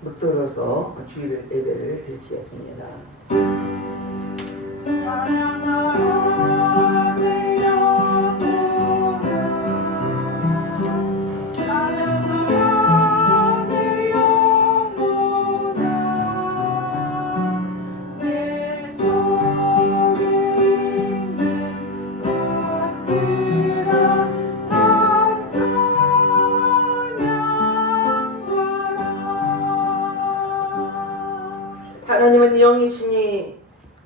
묻들어서 주일 예배를 드리겠습니다. 찬양하라 내 영혼아, 찬양하라 내 영혼아, 내 속에 있는 것들아 다 찬양하라. 하나님은 영이시니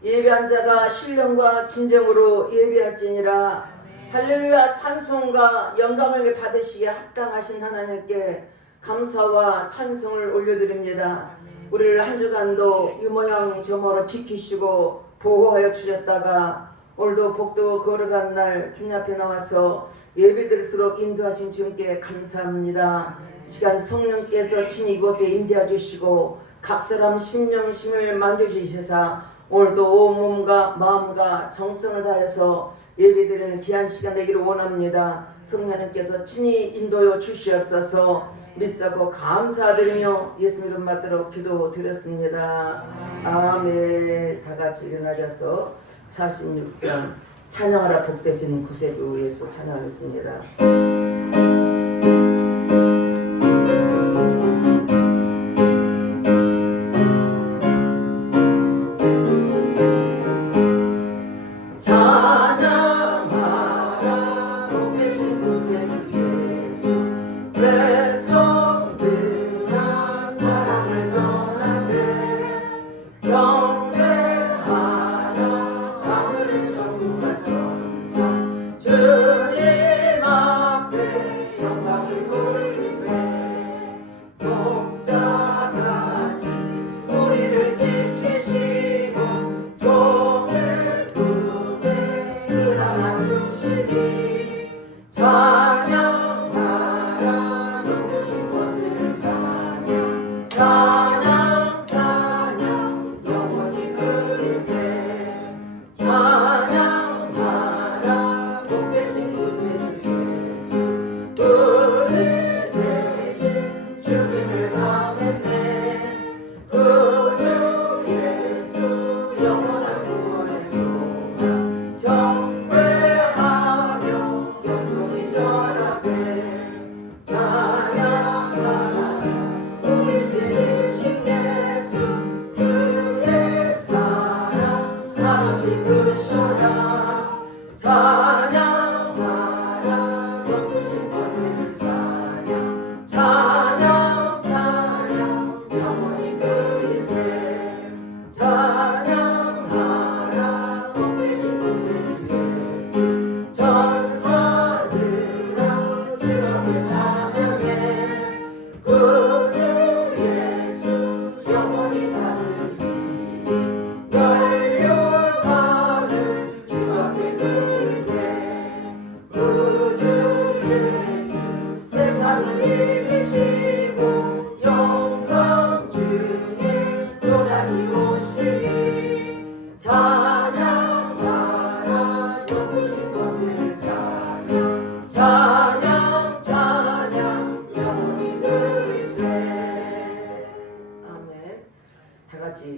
예배한 자가 신령과 진정으로 예배할지니라. 할렐루야. 찬송과 영광을 받으시기에 합당하신 하나님께 감사와 찬송을 올려드립니다. 우리를 한 주간도 이 모양 저 모양 지키시고 보호하여 주셨다가 오늘도 복도 걸어간 날 주님 앞에 나와서 예배드릴수록 인도하신 주님께 감사합니다. 이 시간 성령께서 친히 이곳에 임재해 주시고 각 사람 심령심을 만져주시사 오늘도 온 몸과 마음과 정성을 다해서 예배드리는 귀한 시간 되기를 원합니다. 성령님께서 친히 인도여 주시옵소서. 믿사고 감사드리며 예수님 이름 받들어 기도드렸습니다. 아멘. 다같이 일어나셔서 46장 찬양하라 복되신 구세주 예수 찬양하겠습니다.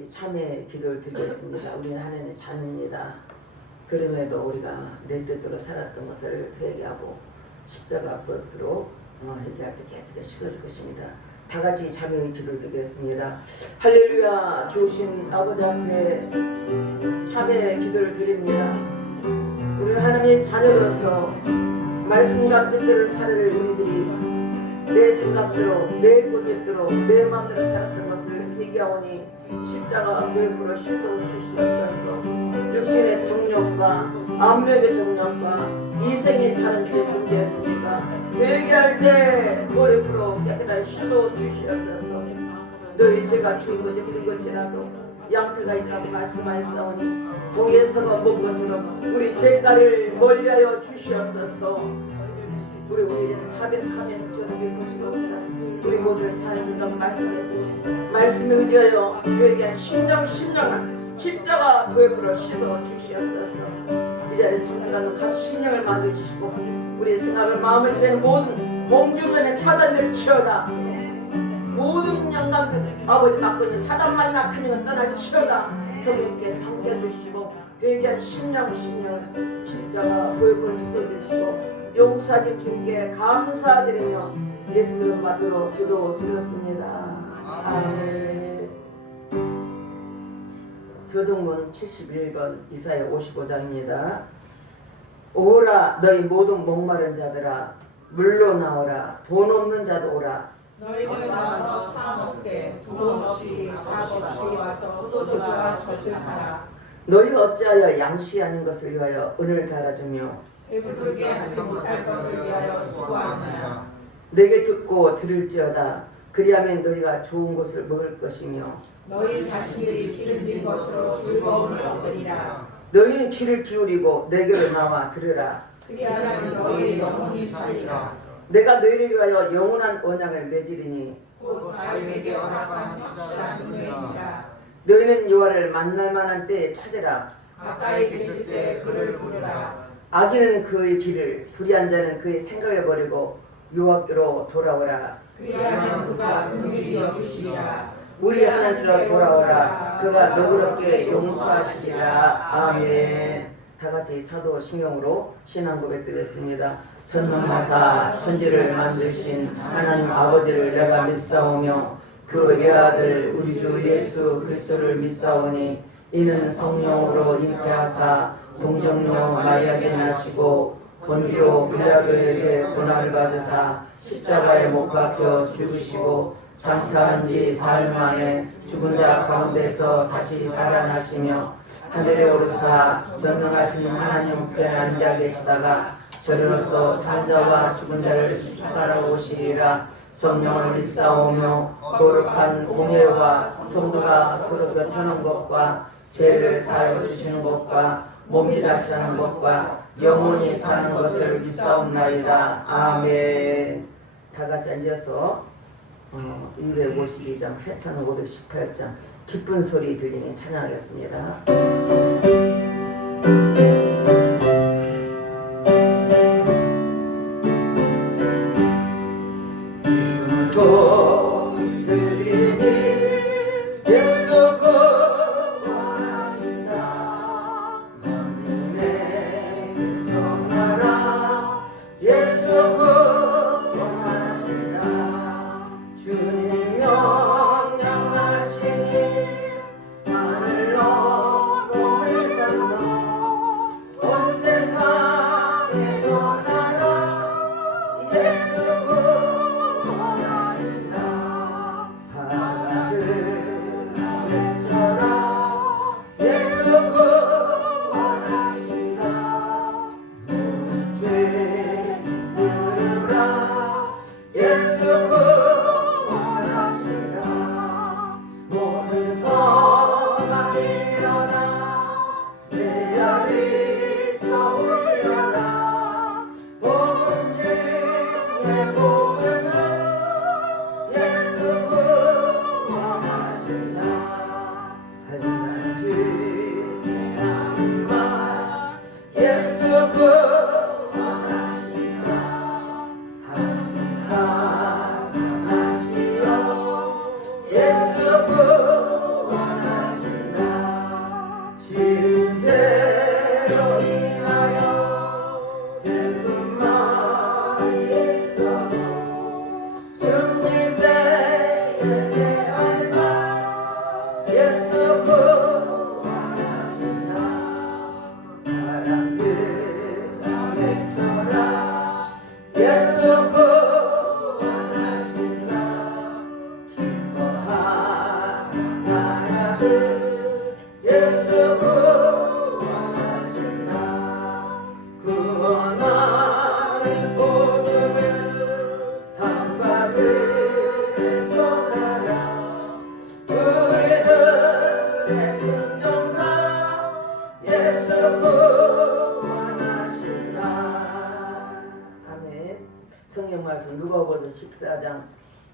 참회 기도를 드리겠습니다. 우리는 하나님의 자녀입니다. 그럼에도 우리가 내 뜻대로 살았던 것을 회개하고 십자가 앞으로 회개할 때 깨끗이 씻어줄 것입니다. 다 같이 참회의 기도를 드리겠습니다. 할렐루야. 주신 아버지 앞에 참회의 기도를 드립니다. 우리 하나님의 자녀로서 말씀과 뜻대로 살 우리들이 내 생각대로 내 본뜻대로 내 마음대로 살았던 것을 회개하오니 십자가 교회부로 씻어 주시옵소서. 육신의 정욕과 안목의 정욕과 이생의 자랑이 문제였습니까? 회개할 때 교회부로 깨끗하게 씻어 주시옵소서. 너희 죄가 죽은 것이 붉은지라도 양태가 있라고 말씀하였사오니 동에서가 먼 것처럼 우리 죄가를 멀리하여 주시옵소서. 우리는 차별하면 저녁에 보시옵소서. 우리 모두를 사해준다고 말씀했으니 말씀에 의지하여 회개한 심령한 십자가 도입으로 씻어 주시옵소서. 이 자리에 참석하는 각 심령을 만들어주시고 우리의 생각을 마음을 드는 모든 공중전의 차단을 치어다 모든 영광들 아버지 막거니 사단만 낙하니가 떠날 치료다. 성령께 섬겨주시고 회개한 심령 십자가 교육을 지켜주시고 용서하신 주님께 감사드리며 예수님 받들어 기도드렸습니다. 아멘. 교동문 71번 이사야 55장입니다. 오라 너희 모든 목마른 자들아 물로 나오라 돈 없는 자도 오라. 너희는 와서 사 먹되 돈 없이 밥 없이 와서 포도주와 젖을 사라. 너희가 어찌하여 양식 아닌 것을 위하여 은을 달아주며 배부르게 하지 못할 것을 위하여 수고하느냐. 내게 듣고 들을지어다. 그리하면 너희가 좋은 것을 먹을 것이며 너희 자신들이 기름진 것으로 즐거움을 얻으리라. 너희는 귀를 기울이고 내게로 나와 들으라. 그리하면 너희 영혼이 살리라. 내가 너희를 위하여 영원한 언약을 맺으리니 곧 다윗에게 허락한 확실한 은혜이니라. 너희는 여호와를 만날 만한 때에 찾으라. 가까이 계실 때 그를 부르라. 악인은 그의 길을 불의한 자는 그의 생각을 버리고 여호와께로 돌아오라. 그리하면 그가 긍휼히 여기시리라. 우리 하나님께로 돌아오라. 그가 너그럽게 용서하시리라. 아멘. 다같이 사도신경으로 신앙 고백드렸습니다. 전능하사 천지를 만드신 하나님 아버지를 내가 믿사오며 그 외아들 우리 주 예수 그리스도를 믿사오니 이는 성령으로 잉태하사 동정녀 마리아에게 나시고 본디오 빌라도에게 고난을 받으사 십자가에 못 박혀 죽으시고 장사한 지 사흘 만에 죽은 자 가운데서 다시 살아나시며 하늘에 오르사 전능하신 하나님 우편에 앉아 계시다가 저리로서 산자와 죽은 자를 심판하러 오시리라. 성령을 믿사오며 거룩한 공예와 성도가 서로 곁하는 것과 죄를 사하여 주시는 것과 몸이 다시 사는 것과 영원히 사는 것을 믿사옵나이다. 아멘. 다같이 앉아서 252장 4518장 기쁜 소리 들리니 찬양하겠습니다. 기쁜 소리 들리니 예수 구원하신다. 만민에게 전하라. 예수 구원하신다. 주님 명령하시니 산을 넘어 물을 건너 온 세상에 전하라. 예수 구원하신다. 바다들아 외쳐라. 예수 구원하신다. 모든 죄 들으라. 예수 구원하신다. 모든 성아 일어나 내 아비 쳐 올려라. 복음 중에 복음은 예수 구원하신다. 한난 주의 하나님과 예수 구원하신다. 다시 살아나시어 예수 구원하신다. 지은 죄로 인하여 슬픔만 있어도 주님 때에 대할 말 예수 구원하신다. 바람들아 외쳐라. 예수 구원하신다. 기뻐하는 나라들 예수 구원하신다. 구원하는 복음을 상받으려 전하라. 우리들의 순종과 예수 구원하신다. 아멘. 성경 말씀 누가복음 14장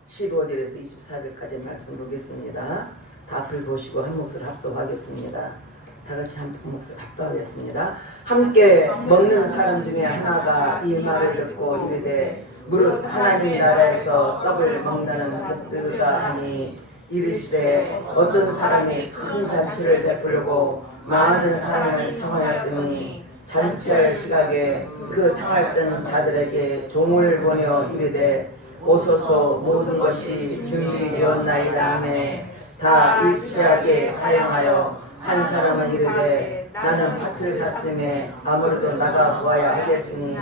15절에서 24절까지 말씀 보겠습니다. 다 앞을 보시고 한 목소리 합독하겠습니다. 다 같이 한 목소리 합독하겠습니다. 함께 먹는 사람 중에 하나가 이 말을 듣고 이르되 무릇 하나님 나라에서 떡을 먹는 복되다 하니 이르시되 어떤 사람이 큰 잔치를 베풀고 많은 사람을 청하였더니 잔치할 시각에 그 청하였던 자들에게 종을 보내어 이르되 오소서 모든 것이 준비되었나이다 하매 다 일치하게 사용하여 한 사람은 이르되 나는 밭을 샀음에 아무래도 나가 보아야 하겠으니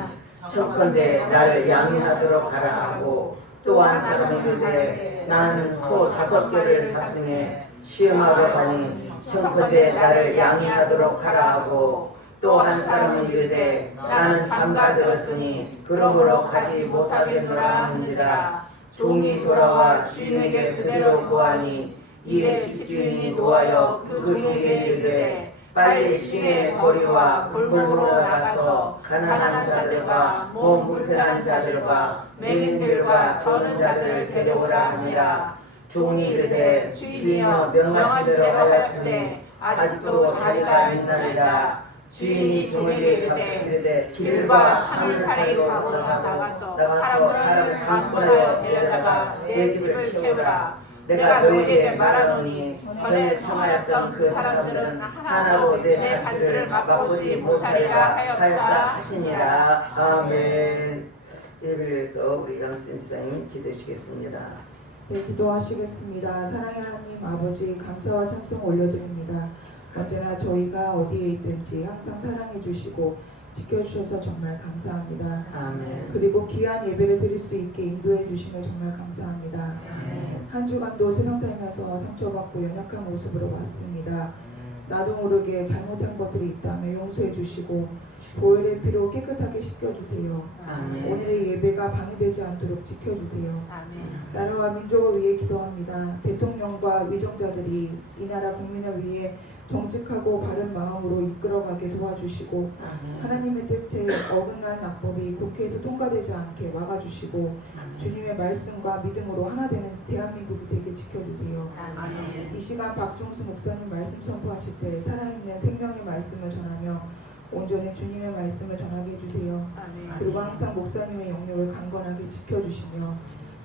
청컨대 나를 양해하도록 하라 하고 또 한 사람이 이르되 나는 소 5개를 샀으니 시험하러 가니 청컨대 나를 양해하도록 하라 하고 또 한 사람은 이르되 나는 장가 들었으니 그러므로 가지 못하겠노라 하는지라 종이 돌아와 주인에게 그대로 구하니 이에 집주인이 노하여 그 종에게 이르되 빨리 시내 거리와 골목으로 나가서 가난한 자들과 몸 불편한 자들과 맹인들과 저는 자들을 데려오라 하니라. 종이 이르되 주인여 명하시대로 하였으니 아직도 자리가 있나이다. 주인이 종에게 이르되 길과 산을 타고 나가서 사람을 강권하여 데려다가 내 집을 채우라. 내가 너에게 말하노니 전에 청하였던 그 사람들은 하나도 내 잔치를 맛보지 못하리라 하였다 하시니라. 아멘. 예배를 위해서 우리 양쌤 지사님 기도해 주겠습니다. 네, 기도하시겠습니다. 사랑의 하나님 아버지 감사와 찬송 올려드립니다. 언제나 저희가 어디에 있든지 항상 사랑해 주시고 지켜주셔서 정말 감사합니다. 아멘. 그리고 귀한 예배를 드릴 수 있게 인도해 주심에 정말 감사합니다. 아멘. 한 주간도 세상 살면서 상처받고 연약한 모습으로 왔습니다. 나도 모르게 잘못한 것들이 있다면 용서해 주시고 보혈의 피로 깨끗하게 씻겨주세요. 아멘. 오늘의 예배가 방해되지 않도록 지켜주세요. 아멘. 나라와 민족을 위해 기도합니다. 대통령과 위정자들이 이 나라 국민을 위해 정직하고 바른 마음으로 이끌어가게 도와주시고 아멘. 하나님의 뜻에 어긋난 악법이 국회에서 통과되지 않게 막아주시고 주님의 말씀과 믿음으로 하나 되는 대한민국이 되게 지켜주세요. 아멘. 이 시간 박종수 목사님 말씀 선포하실 때 살아있는 생명의 말씀을 전하며 온전히 주님의 말씀을 전하게 해주세요. 그리고 항상 목사님의 영역을 강건하게 지켜주시며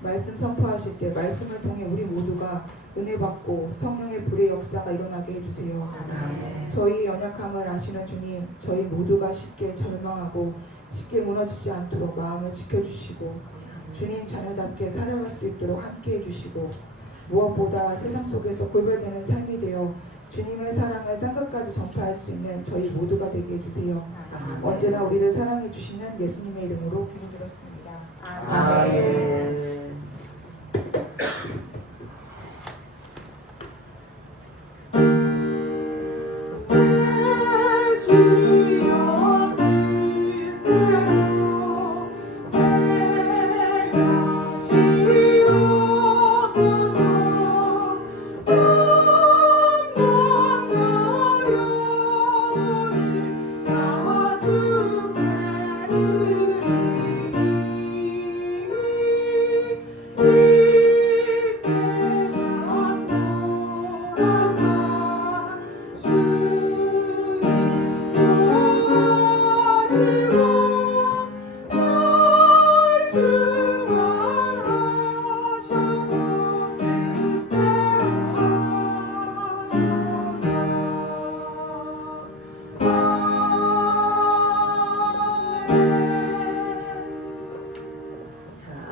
말씀 선포하실 때 말씀을 통해 우리 모두가 은혜 받고 성령의 불의 역사가 일어나게 해주세요. 아멘. 저희 연약함을 아시는 주님, 저희 모두가 쉽게 절망하고 쉽게 무너지지 않도록 마음을 지켜주시고 주님 자녀답게 살아갈 수 있도록 함께 해주시고 무엇보다 세상 속에서 구별되는 삶이 되어 주님의 사랑을 땅끝까지 전파할 수 있는 저희 모두가 되게 해주세요. 언제나 우리를 사랑해 주시는 예수님의 이름으로 기도드렸습니다. 아멘. 주여 뜻대로 행하시옵소서.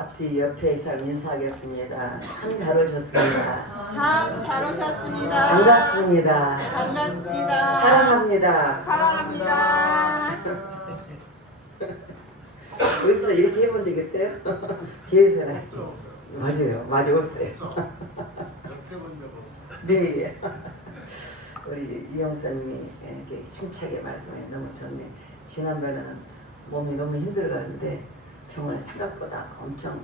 앞뒤 옆에 사람 인사하겠습니다. 참 잘 오셨습니다. 참 잘 오셨습니다. 반갑습니다. 반갑습니다. 사랑합니다. 사랑합니다. 어디서 이렇게 해본 적 있어요? 뒤에서는 맞아요. 맞았어요. 네. 우리 이영사님이 이렇게 심차게 말씀해 너무 좋네. 지난번에는 몸이 너무 힘들었는데 병원에 생각보다 엄청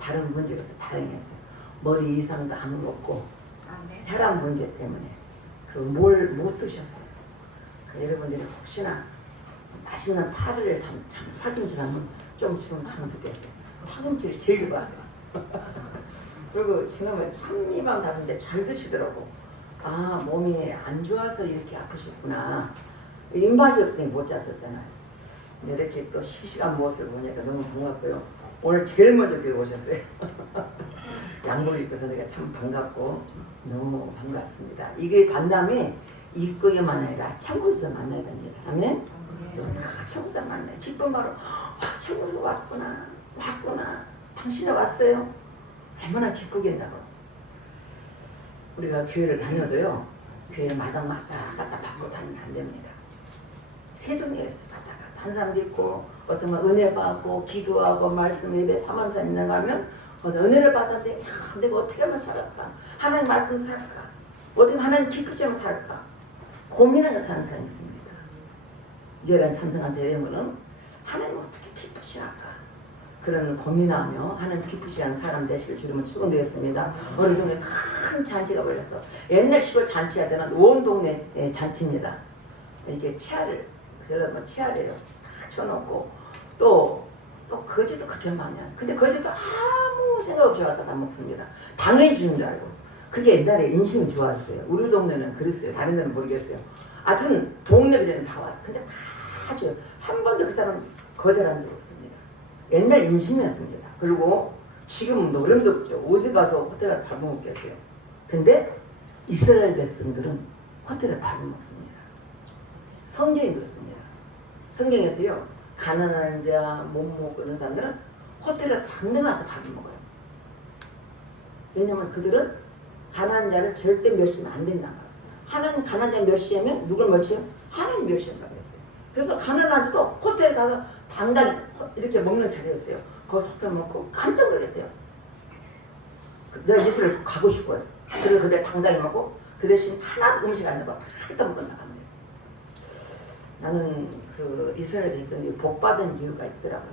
다른 문제가 있어서 다행했어요. 머리 이상도 안 먹고 혈압 문제 때문에 그리고 뭘 못 드셨어요. 그러니까 여러분들이 혹시나 맛있는 파를 참 파김치 하면 좀 주면 참 좋겠어요. 파김치를 제일 좋아하세요. 그리고 지난번에 참이만 다는데 잘 드시더라고. 아, 몸이 안 좋아서 이렇게 아프셨구나. 입맛이 없으니 못 잤었잖아요. 이렇게 또 씩씩한 모습을 보니까 너무 고맙고요. 오늘 제일 먼저 교회 오셨어요. 양복을 입고서 내가 참 반갑고 너무 반갑습니다. 이게 만남이 이끌기만 아니라 천국에서 만나야 됩니다. 아멘? 다 천국에서 만나요. 기쁜 바로 천국에서 왔구나. 당신이 왔어요. 얼마나 기쁘겠냐고. 우리가 교회를 다녀도요. 교회 마당마다 갔다 받고 다니면 안 됩니다. 세 종류가 있어요. 갔다 한 사람도 있고 어떤 건 은혜 받고 기도하고 말씀 예배 사만사 있는 거 하면 은혜를 받았는데 야, 내가 어떻게 하면 살을까? 하나님 말씀 살까? 어떻게 하나님 기쁘지 않게 살까? 고민하며 사는 사람이 있습니다. 이제는 참성한 제자는 하나님 어떻게 기쁘지 않을까? 그런 고민하며 하나님 기쁘지 않은 사람 되시길 주님은 축원드렸습니다. 우리 동네 큰 잔치가 벌려서 옛날 시골 잔치할 때는 온 동네 잔치입니다. 이렇게 치아를 그러면 치아래요. 다 쳐놓고 또 거지도 그렇게 많이 한. 근데 거지도 아무 생각 없이 와서 다 먹습니다. 당연히 주는 줄 알고. 그게 옛날에 인심이 좋았어요. 우리 동네는 그랬어요. 다른 데는 모르겠어요. 하여튼 동네들은 다 와요. 근데 다 줘요. 한 번도 그 사람 거절한 적 없습니다. 옛날 인심이었습니다. 그리고 지금 노름도 없죠. 어디 가서 호텔에 밥 먹겠어요. 근데 이스라엘 백성들은 호텔에 밥을 먹습니다. 성경이 그렇습니다. 성경에서요. 가난한 자, 못 먹는 사람들은 호텔에 당장 가서 밥을 먹어요. 왜냐면 그들은 가난한 자를 절대 멸시하면 안 된다고. 하나님 가난한 자 멸시하면 누굴 멸시해요? 하나님 멸시한다고 했어요. 그래서 가난한 자도 호텔에 가서 당당히 이렇게 먹는 자리였어요. 거기서 호텔 먹고 깜짝 놀랐대요. 내가 이스라엘 가고 싶어요. 그래서 그들 당당히 먹고 그 대신 하나 음식 안 넣어 일단 먹고 나갑니다. 나는 그 이스라엘 백성들이 복받은 이유가 있더라고요.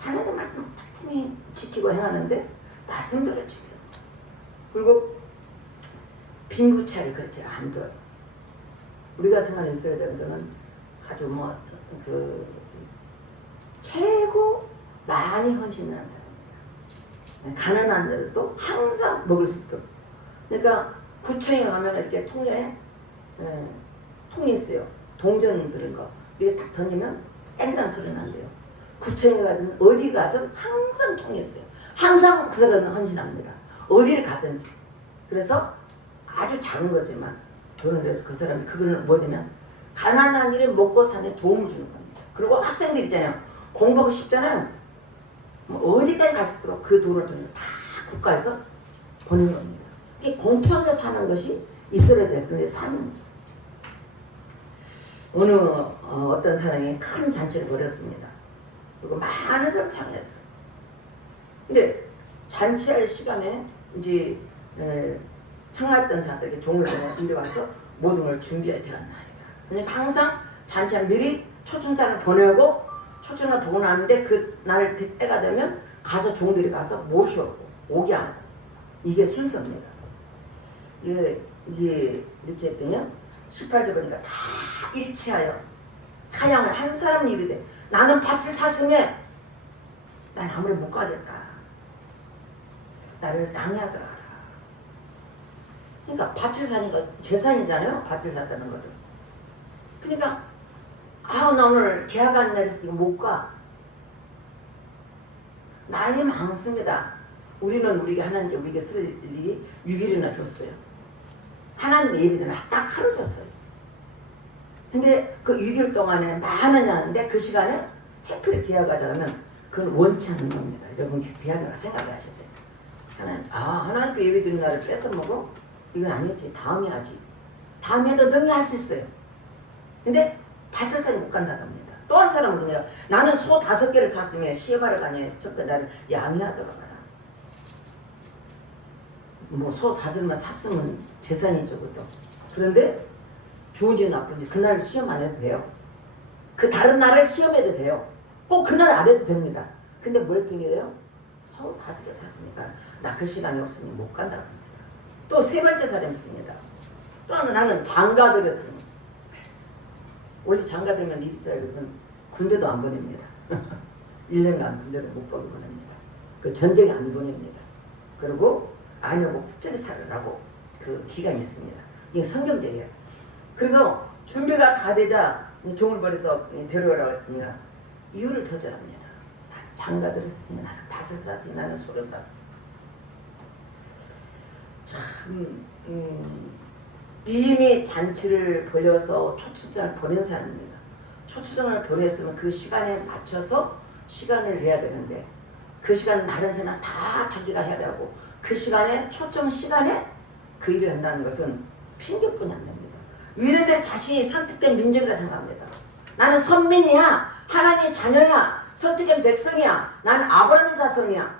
하나님의 말씀을 탁탁히 지키고 행하는데 말씀대로 지켜요. 그리고 빈부차를 그렇게 안 둬요. 우리가 생각하는 이스라엘 백성들은 아주 최고 많이 헌신하는 사람입니다. 가난한 자들도 항상 먹을 수 있도록. 그러니까 구청에 가면 이렇게 통에 통이 있어요. 동전 들은 거 이게 딱 던지면 땡그란 소리 난대요. 구청에 가든 어디 가든 항상 통이 있어요. 항상 그 사람은 헌신합니다. 어디를 가든지. 그래서 아주 작은 거지만 돈을 내서 그 사람이 그거를 뭐냐면 가난한 일에 먹고 사는 도움을 주는 겁니다. 그리고 학생들 있잖아요. 공부하고 싶잖아요. 어디까지 갈 수 있도록 그 돈을 다 국가에서 보낸 겁니다. 이게 공평하게 사는 것이 이스라엘 백성의 삶입니다. 어느 어떤 사람이 큰 잔치를 벌였습니다. 그리고 많은 사람 참여했어요. 근데 잔치할 시간에 이제 청했던 자들에게 종을 이리 와서 모든 걸 준비해야 되었나이다. 그러니까 항상 잔치하는 미리 초청장을 보내고 초청을 보고 나는데 그 날 때가 되면 가서 종들이 가서 모셔오고 오게 하는 이게 순서입니다. 이게 이제 이렇게 했더니 18절 보니까 다 일치하여 사양을 한 사람 일이 돼. 나는 밭을 샀으면 난 아무리 못 가겠다. 나를 양해하더라. 그러니까 밭을 사니까 재산이잖아요. 밭을 샀다는 것은. 그러니까 나 오늘 계약하는 날이 있으니까 못 가. 난리 많습니다. 우리는 우리가 하나님께 우리에게 쓸 일이 6일이나 줬어요. 하나님의 예배드리면 딱 하루 줬어요. 근데 그 6일 동안에 많으냐는데 그 시간에 해피를 계약하자 하면 그건 원치 않는 겁니다. 여러분 계약을 생각하셔야 돼요. 하나님께 예배드리는 날을 뺏어 먹어? 이건 아니지. 다음에 하지. 다음에 도 능히 할 수 있어요. 근데 5살이 못 간다는 겁니다. 또 한 사람은 그냥 나는 소 5개를 샀으면 시험하러 가니 저거 나를 양해하더라고요. 뭐 소 5만 샀으면 재산이죠, 그것도. 그런데 좋은지 나쁜지 그날 시험 안 해도 돼요. 그 다른 날을 시험해도 돼요. 꼭 그날 안 해도 됩니다. 근데 뭘 핑계대요? 소 5개 샀으니까 나 그 시간이 없으니 못 간다고 합니다. 또 세 번째 사람이 있습니다. 또 하나 나는 장가들였습니다. 원래 장가들면 이스라엘 백성은 군대도 안 보냅니다. 1년간 군대를 못 보냅니다. 그 전쟁에 안 보냅니다. 그리고 아니하고 흡전에 살으라고 그 기간이 있습니다. 이게 성경적이에요. 그래서 준비가 다 되자 종을 버려서 데려오라고 했더니 이유를 터전합니다. 장가들을 쓰니 나는 밭을 쌌으니 나는 소를 쌌으니 참 이미 잔치를 벌여서 초출장을 보낸 사람입니다. 초출장을 보냈으면 그 시간에 맞춰서 시간을 내야 되는데 그 시간 다른 사람 다 자기가 해야 되고 그 시간에 초청 시간에 그 일을 한다는 것은 핑계뿐이 안 됩니다. 유대인들이 자신이 선택된 민족이라 생각합니다. 나는 선민이야, 하나님의 자녀야, 선택된 백성이야, 나는 아브라함의 자손이야.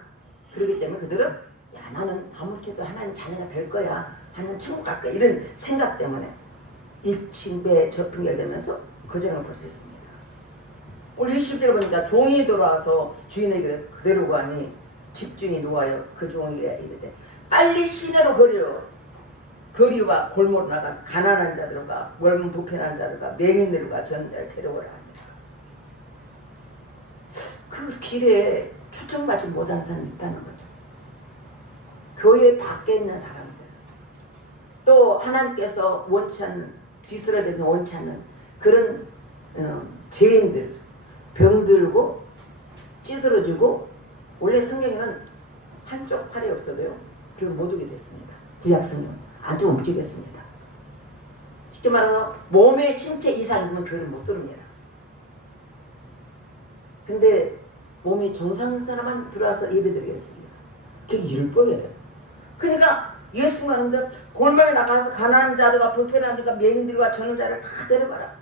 그렇기 때문에 그들은 야 나는 아무렇게도 하나님 자녀가 될 거야, 하나님 천국 갈 거야, 이런 생각 때문에 이 징배에 핑계되면서 거절을 볼 수 있습니다. 우리 20절에 보니까 종이 돌아와서 주인에게 그대로 가니 집주인이 누가요 그 종에게 이르되 빨리 시내로 거리와 골목으로 나가서 가난한 자들과 멀면 불편한 자들과 맹인들과 저는 자를 데려오라 하니라. 그 길에 초청받지 못한 사람이 있다는 거죠. 교회 밖에 있는 사람들, 또 하나님께서 원치 않는, 이스라엘에서 원치 않는 그런 죄인들, 병들고 찌들어지고, 원래 성경에는 한쪽 팔이 없어도요 교회 못 오게 됐습니다. 구약 성경 안쪽 움직였습니다. 쉽게 말해서 몸에 신체 이상이 있으면 교회를 못 들어옵니다. 근데 몸이 정상인 사람만 들어와서 예배드리겠습니다. 그게 율법이에요. 그러니까 예수 말하는데 골방에 나가서 가난한 자들과 불편한 자들과 맹인들과 저는 자를 다 데려가라.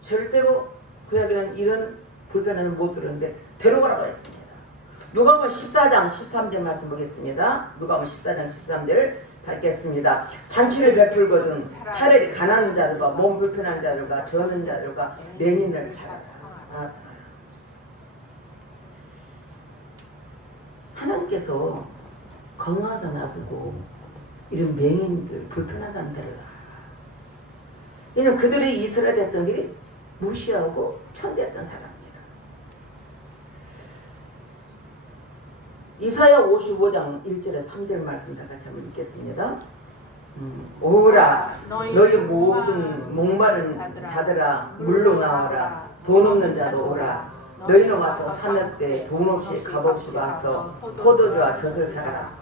절대로 구약에는 이런 불편함을 못 들었는데 데려가라고 했습니다. 누가복음 14장 13절 말씀 보겠습니다. 누가복음 14장 13절 받겠습니다. 잔치를 베풀거든 차라리 가난한 자들과 몸 불편한 자들과 저는 자들과 맹인을 찾아라. 하나님께서 건강한 사람 놔두고 이런 맹인들 불편한 사람들을 이는 그들이 이스라엘 백성들이 무시하고 천대했던 사람입니다. 이사야 55장 1절에 3절 말씀 다 같이 한번 읽겠습니다. 오라 너희 모든 목마른 자들아 물로 나와라. 돈 없는 자도 오라. 너희는 와서 사녁 때 돈 없이 값없이 와서 포도주와 젖을 사라.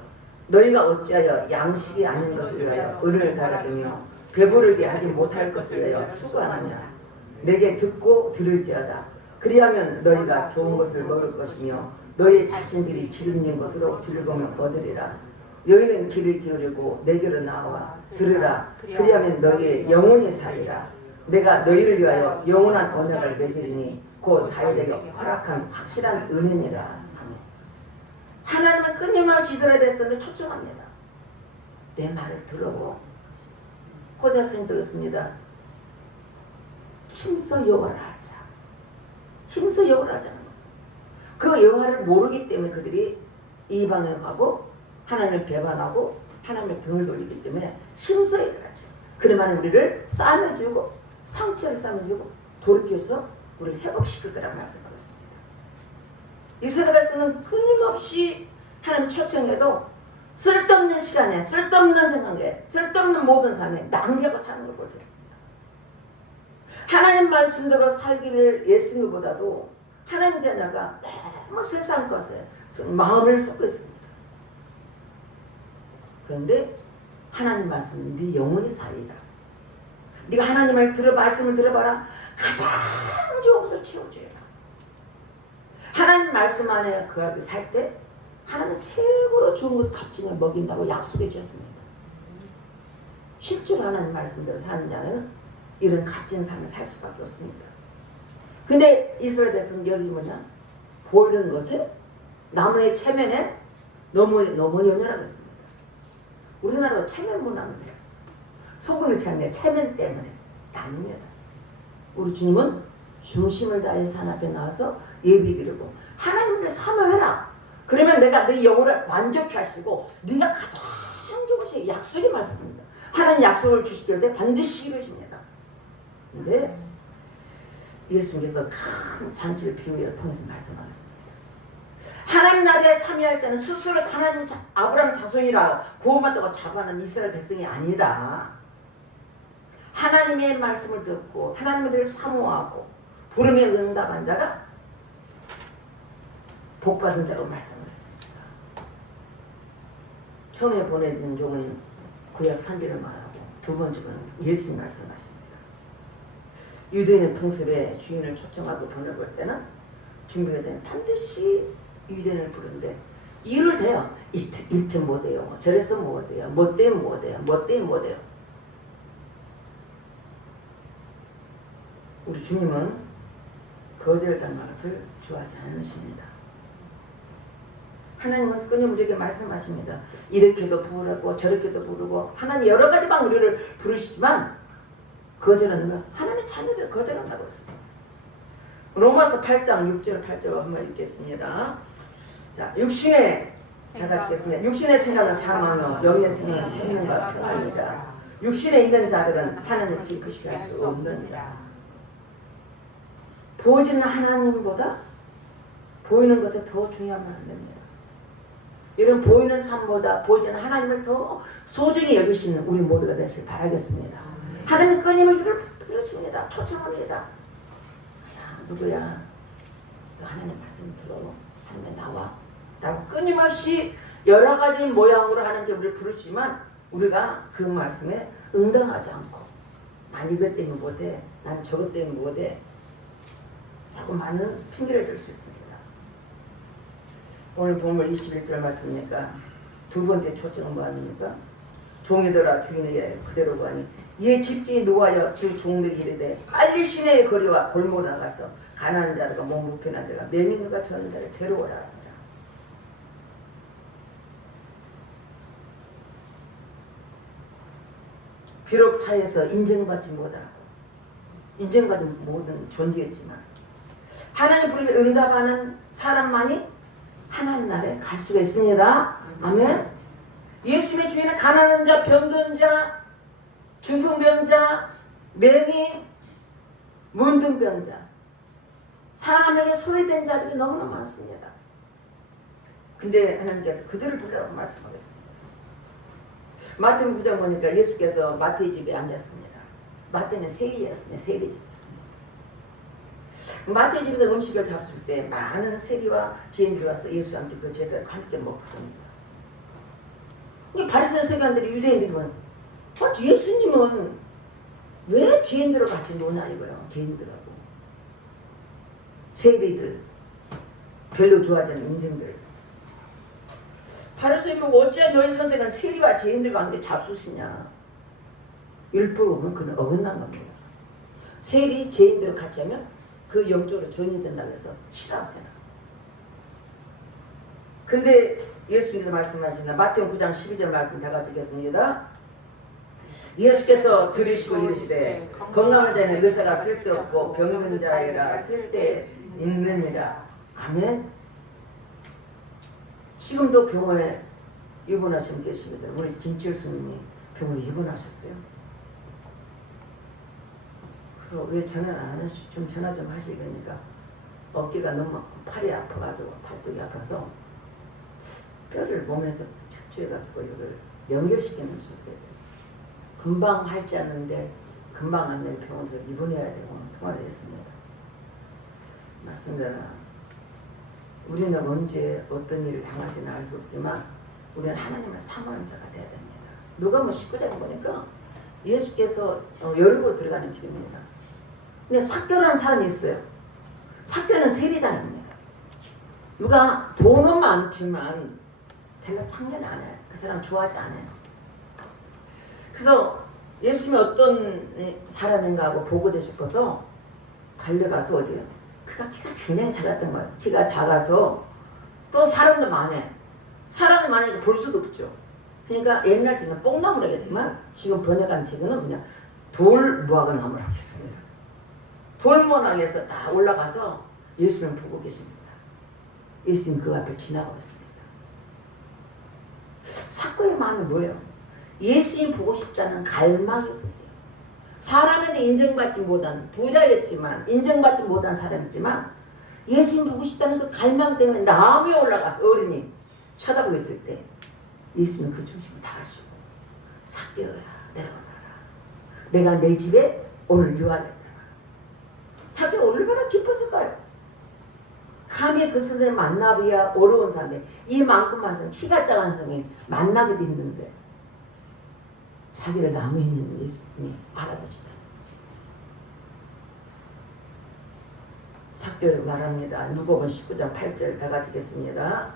너희가 어찌하여 양식이 아닌 것을 위하여 은을 달아주며 배부르게 하지 못할 것을 위하여 수고하느냐. 내게 듣고 들을지어다. 그리하면 너희가 좋은 것을 먹을 것이며 너희 자신들이 기름진 것으로 즐거움을 얻으리라. 너희는 귀를 기울이고 내게로 나와 들으라. 그리하면 너희의 영혼이 살리라. 내가 너희를 위하여 영원한 언약을 맺으리니 곧 다윗에게 허락한 확실한 은혜니라. 아멘. 하나님은 끊임없이 이스라엘 백성을 초청합니다. 내 말을 들어보. 호세아 선생님 들었습니다. 힘써 여호와를 하자. 힘써 여호와를 하자는 거예요. 그 여호와를 모르기 때문에 그들이 이방에 가고 하나님을 배반하고 하나님의 등을 돌리기 때문에 힘써 여호와를 하자. 그러면 우리를 싸매주고 상처를 싸매주고 돌이켜서 우리를 회복시킬 거라고 말씀하고 있습니다. 이스라엘 백성은 끊임없이 하나님 초청해도 쓸데없는 시간에 쓸데없는 생각에 쓸데없는 모든 삶에 낭비하고 사는 걸 볼 수 있습니다. 하나님 말씀대로 살기를 애쓰는 것보다도 하나님 자녀가 너무 세상 것에 마음을 쏟고 있습니다. 그런데 하나님 말씀은 네 영혼이 살리라. 네가 하나님을 말씀을 들어봐라. 가장 좋은 것을 채워줘라. 하나님 말씀 안에 그 살 때 하나님은 최고로 좋은 것 값짐을 먹인다고 약속해 주셨습니다. 실제로 하나님 말씀대로 사는 자는 이런 값진 삶을 살 수밖에 없습니다. 근데 이스라엘 백성 여기 뭐냐? 보이는 것에 나무의 체면에 너무 연연하고 있습니다. 우리나라가 체면 문화입니다. 속은 그렇지 않네요. 체면 때문에 아닙니다. 우리 주님은 중심을 다해서 하나님 앞에 나와서 예비드리고 하나님을 사모해라. 그러면 내가 네 영혼을 만족해 하시고 네가 가장 좋은 것이 약속의 말씀입니다. 하나님 약속을 주실 때 반드시 이루십니다. 근데 예수님께서 큰 잔치를 비유를 통해서 말씀하셨습니다. 하나님 나라에 참여할 자는 스스로 하나님 아브라함 자손이라 구원받다고 자부하는 이스라엘 백성이 아니다. 하나님의 말씀을 듣고 하나님을 사모하고 부름에 응답한 자가 복받은 자라고 말씀하셨습니다. 처음에 보내준 종은 구약 선지를 말하고 두 번째는 예수님 말씀하십니다. 유대인의 풍습에 주인을 초청하고 보내볼 때는 준비가 되면 반드시 유대인을 부르는데 이유를 대요. 이때 못해요. 저래서 못해요. 뭐 때문에 못해요. 뭐 때문에 못해요. 우리 주님은 거절당한 것을 좋아하지 않으십니다. 하나님은 끊임 우리에게 말씀하십니다. 이렇게도 부르고 저렇게도 부르고 하나님 여러 가지 방법으로 우리를 부르시지만 거절하는 건 하나님의 자녀들 거절한다고 했습니다. 로마서 8장 6절 8절 한번 읽겠습니다. 자, 육신의 다 같이 읽겠습니다. 육신의 생각은 사망이요 영의 생각은 생명과 평안이라. 육신에 있는 자들은 하나님을 기쁘시게 할 수 없느니라. 보여지는 하나님보다 보이는 것이 더 중요하면 안 됩니다. 이런 보이는 삶보다 보이지는 하나님을 더 소중히 여기시는 우리 모두가 되시길 바라겠습니다. 하나님 끊임없이 우리를 부르십니다. 초청합니다. 야, 누구야? 너 하나님 말씀 들어. 하나님 나와. 라고 끊임없이 여러 가지 모양으로 하나님께 우리를 부르지만 우리가 그 말씀에 응당하지 않고 난 이것 때문에 못해. 난 저것 때문에 못해. 라고 많은 핑계를 댈 수 있습니다. 오늘 본문 21절 말씀이니까 두 번째 초청은 뭐 아닙니까? 종이더라 주인에게 그대로 가니 이에 집주인이 노하여 주 종들이 이르되 빨리 시내의 거리와 골목으로 나가서 가난한 자들과 몸 불편한 자가 맹인과 저는 자를 데려오라 하니라. 비록 사회에서 인정받지 못하고 인정받은 모든 존재였지만 하나님 부름에 응답하는 사람만이 하나님 나라에 갈 수가 있습니다. 아멘. 예수님의 주인은 가난한 자, 병든 자, 중풍병자, 맹인, 문둥병자, 사람에게 소외된 자들이 너무나 많습니다. 근데 하나님께서 그들을 부르라고 말씀하겠습니다. 마태복음 9장 보니까 예수께서 마태의 집에 앉았습니다. 마태는 세리였습니다. 세리집이었습니다. 마태의 집에서 음식을 잡술 때 많은 세리와 지인들이 와서 예수한테 그 제자들과 함께 먹습니다. 이 바리새인 서기관들이 유대인들이 보면 예수님은 왜 죄인들과 같이 노냐 이거예요. 죄인들하고 세리들 별로 좋아하지 않는 인생들. 바리새인이 어찌 너희 선생은 세리와 죄인들과 함께 잡수시냐. 율법은 그는 어긋난 겁니다. 세리 죄인들을 같이 하면 그 영적으로 전이 된다고 해서 싫어합니다. 근데 예수님께서 말씀하십니다. 마태복음 9장 12절 말씀 다 같이 읽겠습니다. 예수께서 들으시고 이르시되 건강한 자에는 의사가 쓸데없고 병든 자에라 쓸데있느니라. 아멘. 지금도 병원에 입원하신 분 계십니다. 우리 김철수님이 병원에 입원하셨어요. 그래서 왜 전화 안 하시? 좀 전화 좀 하시 그러니까 어깨가 너무 팔이 아파가지고 팔뚝이 아파서 뼈를 몸에서 착취해가지고 이걸 연결시키는 수술이 돼요. 금방 할지 않는데 금방 안 내일 병원에서 입원해야 되고 통화를 했습니다. 맞습니다. 우리는 언제 어떤 일을 당할지는 알 수 없지만 우리는 하나님을 사모하는 자가 돼야 됩니다. 누가복음 19장에 보니까 예수께서 여리고 들어가는 길입니다. 근데 삭개라는 사람이 있어요. 삭개는 세리장입니다. 누가 돈은 많지만 별로 참견 안 해요. 그 사람 좋아하지 않아요. 그래서 예수님이 어떤 사람인가 하고 보고자 싶어서 달려가서 어디요? 그가 키가 굉장히 작았던 거예요. 키가 작아서 또 사람도 많아요. 사람이 많으니까 볼 수도 없죠. 그러니까 옛날 책은 뽕나무라겠지만 지금 번역한 책은 그냥 돌무화과나무라고 있습니다. 돌무화과에서 다 올라가서 예수님 보고 계십니다. 예수님 그 앞에 지나가고 있습니다. 삭개의 마음이 뭐예요? 예수님 보고 싶지 않은 갈망이 있었어요. 사람한테 인정받지 못한 부자였지만 인정받지 못한 사람이지만 예수님 보고 싶다는 그 갈망 때문에 나무에 올라가서 어른이 쳐다보고 있을 때 예수님 그 중심을 다 하시고 삭개야 내려오너라. 내가 내 집에 오늘 유하겠다. 삭개가 얼마나 기뻤을까요? 감히 그 스승을 만나기야 어려운 사람이 이만큼만 키가 작은 사람이 만나기도 힘든데 자기를 남에 있는 예수님이 알아보시다. 삭개를 말합니다. 누가복음 19장 8절 다 같이 읽겠습니다.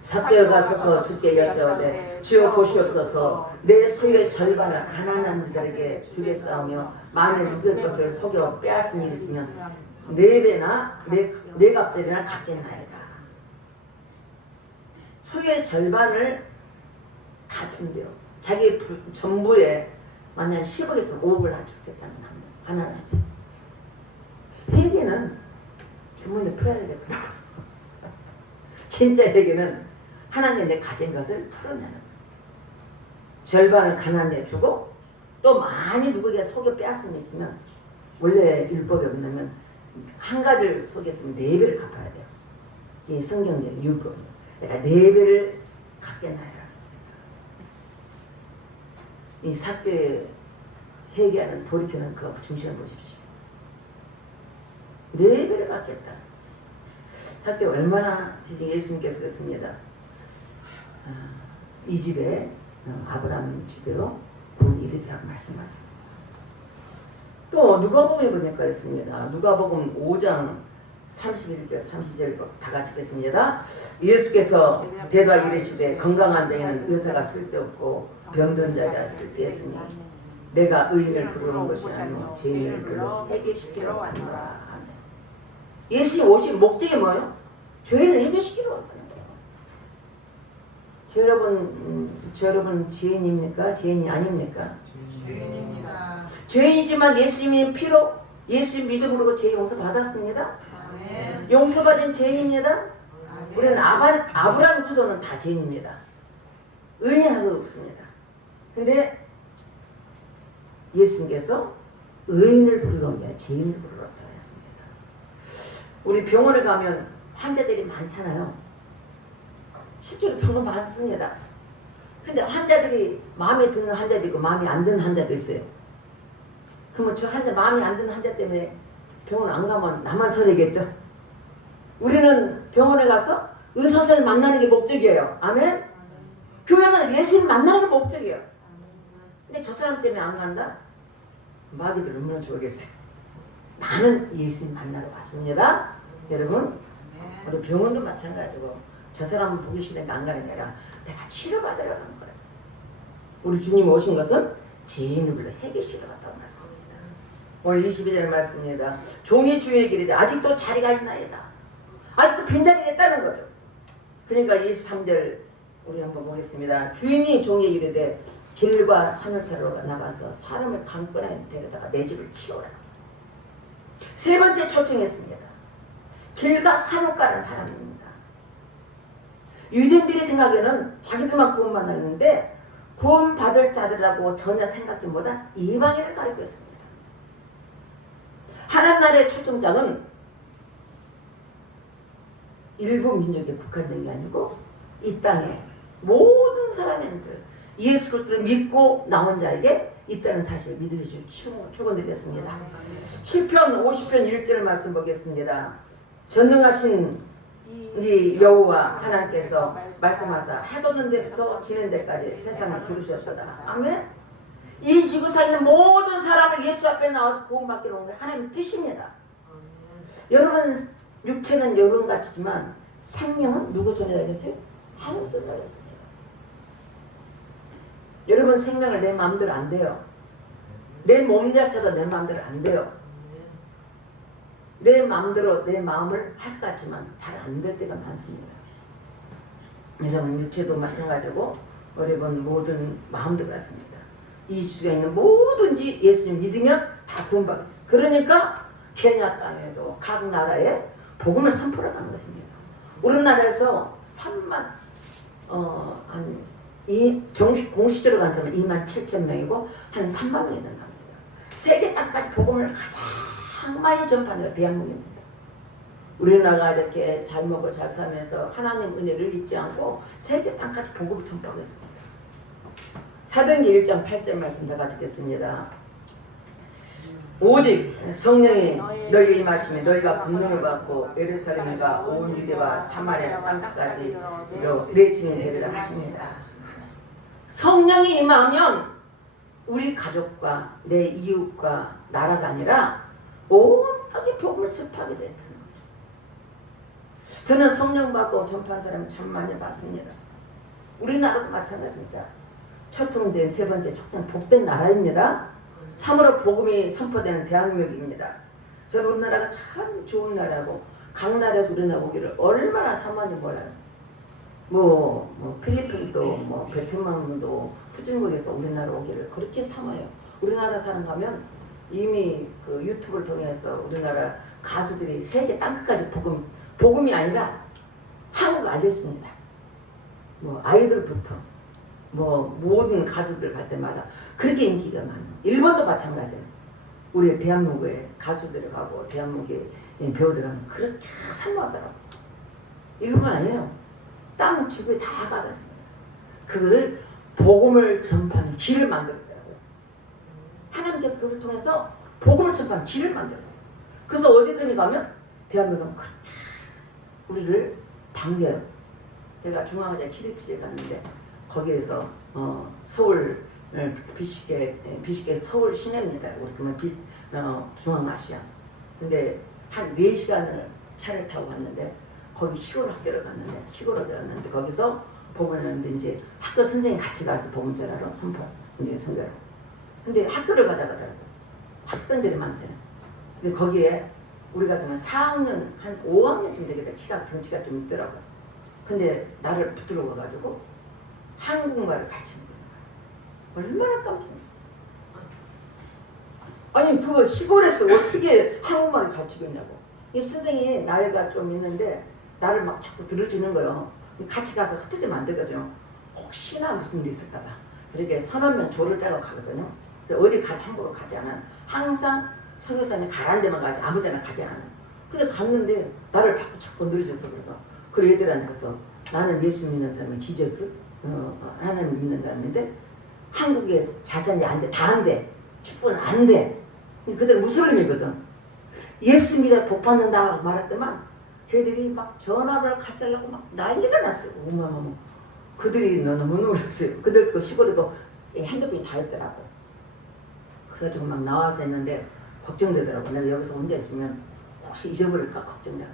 삭개가 서서 주께 여쭤오되 주여 보시옵소서 내 소유의 절반을 가난한 자들에게 주겠사오며 만일 누구의 것을 속여 빼앗은 일이 있으면 네 배나 네 갑절이나 갚겠나이다. 소유의 절반을 다 준대요. 자기 전부에 만약 10억 있으면 5억을 다 주겠다는 남자 가난한 자. 회개는 주머니에 풀어야 되더라고. 진짜 회개는 하나님 내 가진 것을 풀어내는 거예요. 절반을 가난해 주고 또 많이 누구에게 속여 빼앗은 게 있으면 원래 율법에 보면 한 가지를 속였으면 4배를 갚아야 돼요. 이게 성경적 율법이에요. 그러니까 4배를 갚겠나요? 이 삭개에 회개하는 돌이키는 그 중심을 보십시오. 4배를 갚겠다. 삭개 얼마나 예수님께서 그랬습니다. 이 집에 아브라함 집으로 군 이르리라고 말씀하셨습니다. 또 누가복음에 보니까 그랬습니다. 누가복음 5장 31절 30절 다 같이 읽겠습니다. 예수께서 대답 이르시되 건강한 자에는 의사가 쓸데없고 병든 자가 쓸데있으니 내가 의인을 부르는 것이 아니오 죄인을 불러 해결시키러 왔노라. 아멘. 예수님 오신 목적이 뭐예요? 죄인을 해결시키러 왔다는 거예요. 저 여러분 죄인입니까? 죄인이 아닙니까? 죄인입니다. 죄인이지만 예수님의 피로 예수님 믿음으로 죄인 용서 받았습니다. 아멘. 용서받은 죄인입니다. 아멘. 우리는 아브라함 후손은 다 죄인입니다. 의인이 하나도 없습니다. 근데 예수님께서 의인을 부르던 게 아니라 죄인을 부르렀다고 했습니다. 우리 병원에 가면 환자들이 많잖아요. 실제로 병원 많습니다. 근데 환자들이 마음에 드는 환자도 있고 마음에 안 드는 환자도 있어요. 그러면 저 환자 마음에 안 드는 환자 때문에 병원 안 가면 나만 서야겠죠. 우리는 병원에 가서 의사 선생님을 만나는 게 목적이에요. 아멘? 교회는 예수님 만나는 게 목적이에요. 근데 저 사람 때문에 안 간다? 마귀들 얼마나 좋아하겠어요. 나는 예수님 만나러 왔습니다. 여러분 우리 병원도 마찬가지고 저 사람은 보기 싫으니까 안 가는 게 아니라 내가 치료받으러 가는 거예요. 우리 주님 오신 것은 죄인을 불러 해결시키러 갔다고 말씀합니다. 오늘 22절 말씀입니다. 종이 주인에게 이르되 아직도 자리가 있나이다. 아직도 빈자리가 있다는 거죠. 그러니까 23절 우리 한번 보겠습니다. 주인이 종에게 이르되 길과 산을 타러 나가서 사람을 강권하게 데려다가 내 집을 치워라. 세 번째 초청했습니다. 길과 산을 가는 사람입니다. 유대인들이 생각에는 자기들만 구원받았는데 구원받을 자들이라고 전혀 생각지 못한 이방인을 가리고 있습니다. 하나님 나라의 초청장은 일부 민족에 국한된 게 아니고 이 땅에 모든 사람들 예수 그리스도를 믿고 나온 자에게 있다는 사실을 믿으시길 축원드리겠습니다. 시편 50편 1절 말씀 보겠습니다. 전능하신 이 여호와 하나님께서 말씀하사 해 돋는 데부터 지는 데까지 세상을 부르셨다. 아멘. 이 지구상에 있는 모든 사람을 예수 앞에 나와서 구원받게 놓은 게 하나님의 뜻입니다. 여러분 육체는 여러분 같지만 생명은 누구 손에 달렸어요? 하나님 손에 달렸습니다. 여러분 생명을 내 마음대로 안 돼요. 내 몸 자체도 내 마음대로 안 돼요. 내 마음대로 내 마음을 할 것 같지만 잘 안 될 때가 많습니다. 여러분 육체도 마찬가지고 여러분 모든 마음도 그렇습니다. 이 주에 있는 뭐든지 예수님 믿으면 다 구원받겠습니다. 그러니까 케냐 땅에도 각 나라에 복음을 선포하는 것입니다. 우리나라에서 3만 정식 공식적으로 간 사람은 2만 7천 명이고 한 3만 명이 된답니다. 세계 땅까지 복음을 가장 많이 전파하는 게 대한민국입니다. 우리나라가 이렇게 잘 먹고 잘 살면서 하나님 은혜를 잊지 않고 세계 땅까지 복음을 전파하고 있습니다. 사도행전 1장 8절 말씀 다 같이 읽겠습니다. 오직 성령이 너희에게 임하시면 너희가 권능을 받고 예루살렘과 온 유대와 사마리아 땅까지 내 증인이 되리라 하십니다. 성령이 임하면 우리 가족과 내 이웃과 나라가 아니라 온 땅에 복음을 전파하게 된다는 거죠. 저는 성령 받고 전파한 사람 참 많이 봤습니다. 우리나라도 마찬가지입니다. 초통된 세 번째 촉장 복된 나라입니다. 참으로 복음이 선포되는 대한민국입니다. 저는 우리나라가 참 좋은 나라고 각 나라에서 우리나라 오기를 얼마나 사모하는지 몰라요. 뭐 필리핀도 뭐 베트남도 후진국에서 우리나라 오기를 그렇게 사모해요. 우리나라 사람 가면 이미 그 유튜브를 통해서 우리나라 가수들이 세계 땅끝까지 복음이 아니라 한국을 알렸습니다. 뭐 아이돌부터 뭐 모든 가수들 갈 때마다 그렇게 인기가 많아요. 일본도 마찬가지예요. 우리 대한민국에 가수들이 가고 대한민국에 배우들은 그렇게 사모하더라고요. 이건 아니에요. 땅 지구에 다 가봤습니다. 그거를 복음을 전파하는 길을 만들었더라고요. 하나님께서 그걸 통해서 복음을 전파하는 길을 만들었어요. 그래서 어디든지 가면 대한민국은 그렇게 우리를 반겨요. 내가 중앙아시아 키르키즈에 갔는데 거기에서 서울 비시게 서울 시내입니다. 우리 그러면 중앙아시아. 근데 한 4시간을 차를 타고 갔는데 거기 시골 학교를 갔는데 거기서 복음을 이제 학교 선생님 같이 가서 복음 전하러 선교를. 근데 학교를 가자고 학생들이 많잖아요. 근데 거기에 우리가 정말 4학년 한 5학년쯤 되겠다. 등치가 좀 있더라고요. 근데 나를 붙들어 가가지고 한국말을 가르치는 거예요. 얼마나 깜짝 놀랐어요. 아니 그거 시골에서 어떻게 한국말을 가르치고 있냐고. 이 선생님이 나이가 좀 있는데 나를 막 자꾸 들어주는 거예요. 같이 가서 흩어지면 안 되거든요. 혹시나 무슨 일이 있을까 봐. 이렇게 서너 명 조를 짜고 가거든요. 어디 함부로 가지 않아. 항상 선교사님이 가라는 데만 가지 아무 데나 가지 않아. 근데 갔는데 나를 자꾸 건드려줘서 그래가. 그리고 얘들한테 가서 나는 예수 믿는 사람이 지저스 하나님 믿는 사람인데 한국에 자산이 안 돼. 다 안 돼. 축복은 안 돼. 그들 무슬림이거든. 예수 믿어 복 받는다 말했더만 걔들이 막 전화를 갖달라고 막 난리가 났어요. 어머머머. 그들이 너무 놀랐어요. 그들 그 시골에도 핸드폰이 다 있더라고. 그래가지고 막 나와서 했는데 걱정되더라고. 내가 여기서 혼자 있으면 혹시 잊어버릴까 걱정되가.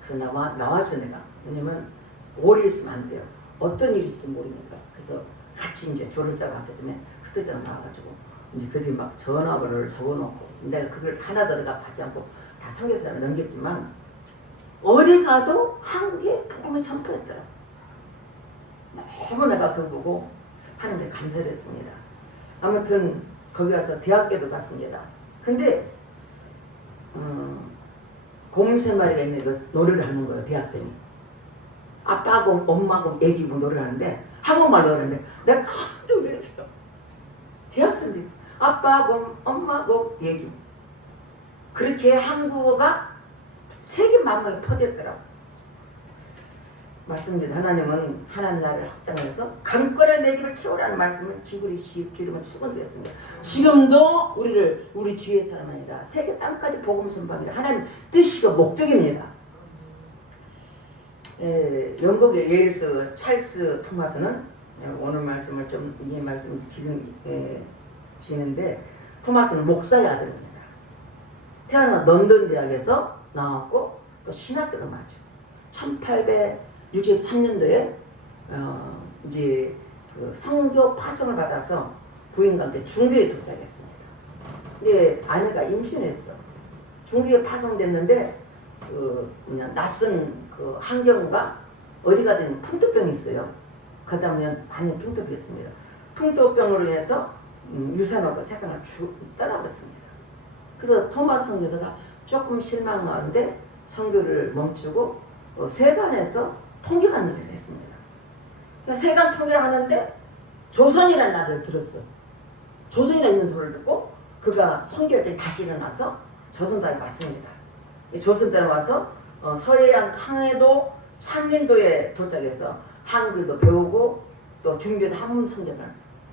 그래서 나왔어 내가. 왜냐면 오래 있으면 안 돼요. 어떤 일이 있을지 모르니까. 그래서 같이 이제 조를 짜고 하기 때문에 흩어져 나와가지고 이제 그들이 막 전화번호를 적어놓고 내가 그걸 하나도 내가 받지 않고 다 선교사를 넘겼지만 어디 가도 한국에 복음이 전파했더라고. 너무 내가 그거 보고 하나님께 감사를 했습니다. 아무튼 거기 가서 대학교도 갔습니다. 근데 곰 3마리가 있는 노래를 하는 거예요. 대학생이. 아빠 곰, 엄마 곰, 애기 곰 노래를 하는데 한국말 노래하는데 내가 깜짝 놀랐어요. 대학생들이 아빠 곰, 엄마 곰, 애기 곰. 그렇게 한국어가 세계 만방에 퍼졌더라고. 맞습니다. 하나님은 하나님 나라를 확장해서 강권에 내 집을 채우라는 말씀을 기울이 주름을 축원드렸습니다. 지금도 우리 주위의 사람 아니라 세계 땅까지 복음 전파하기를 하나님 뜻이고 목적입니다. 영국의 예일스 찰스 토마스는 오늘 말씀을 좀 이 말씀을 지는데 토마스는 목사의 아들입니다. 태어나서 런던 대학에서 나왔고 또 신학교를 마치고 1863년도에 이제 그 성교 파송을 받아서 부인과 함께 중국에 도착했습니다. 근데 아내가 임신했어. 중국에 파송됐는데 낯선 그 환경과 어디 가든 풍토병이 있어요. 그러다 보면 많이 풍토병했습니다. 풍토병으로 인해서 유산하고 세상을 떠나버렸습니다. 그래서 토마스 선교사가 조금 실망 가운데 선교를 멈추고 세관에서 통역하는 일을 했습니다. 세관 통역을 하는데 조선이라는 나라를 들었어. 조선이라는 있는 소리를 듣고 그가 선교할 때 다시 일어나서 조선당에 왔습니다. 조선당에 와서 서해안 항해도 창린도에 도착해서 한글도 배우고 또 중교도 한문 성경을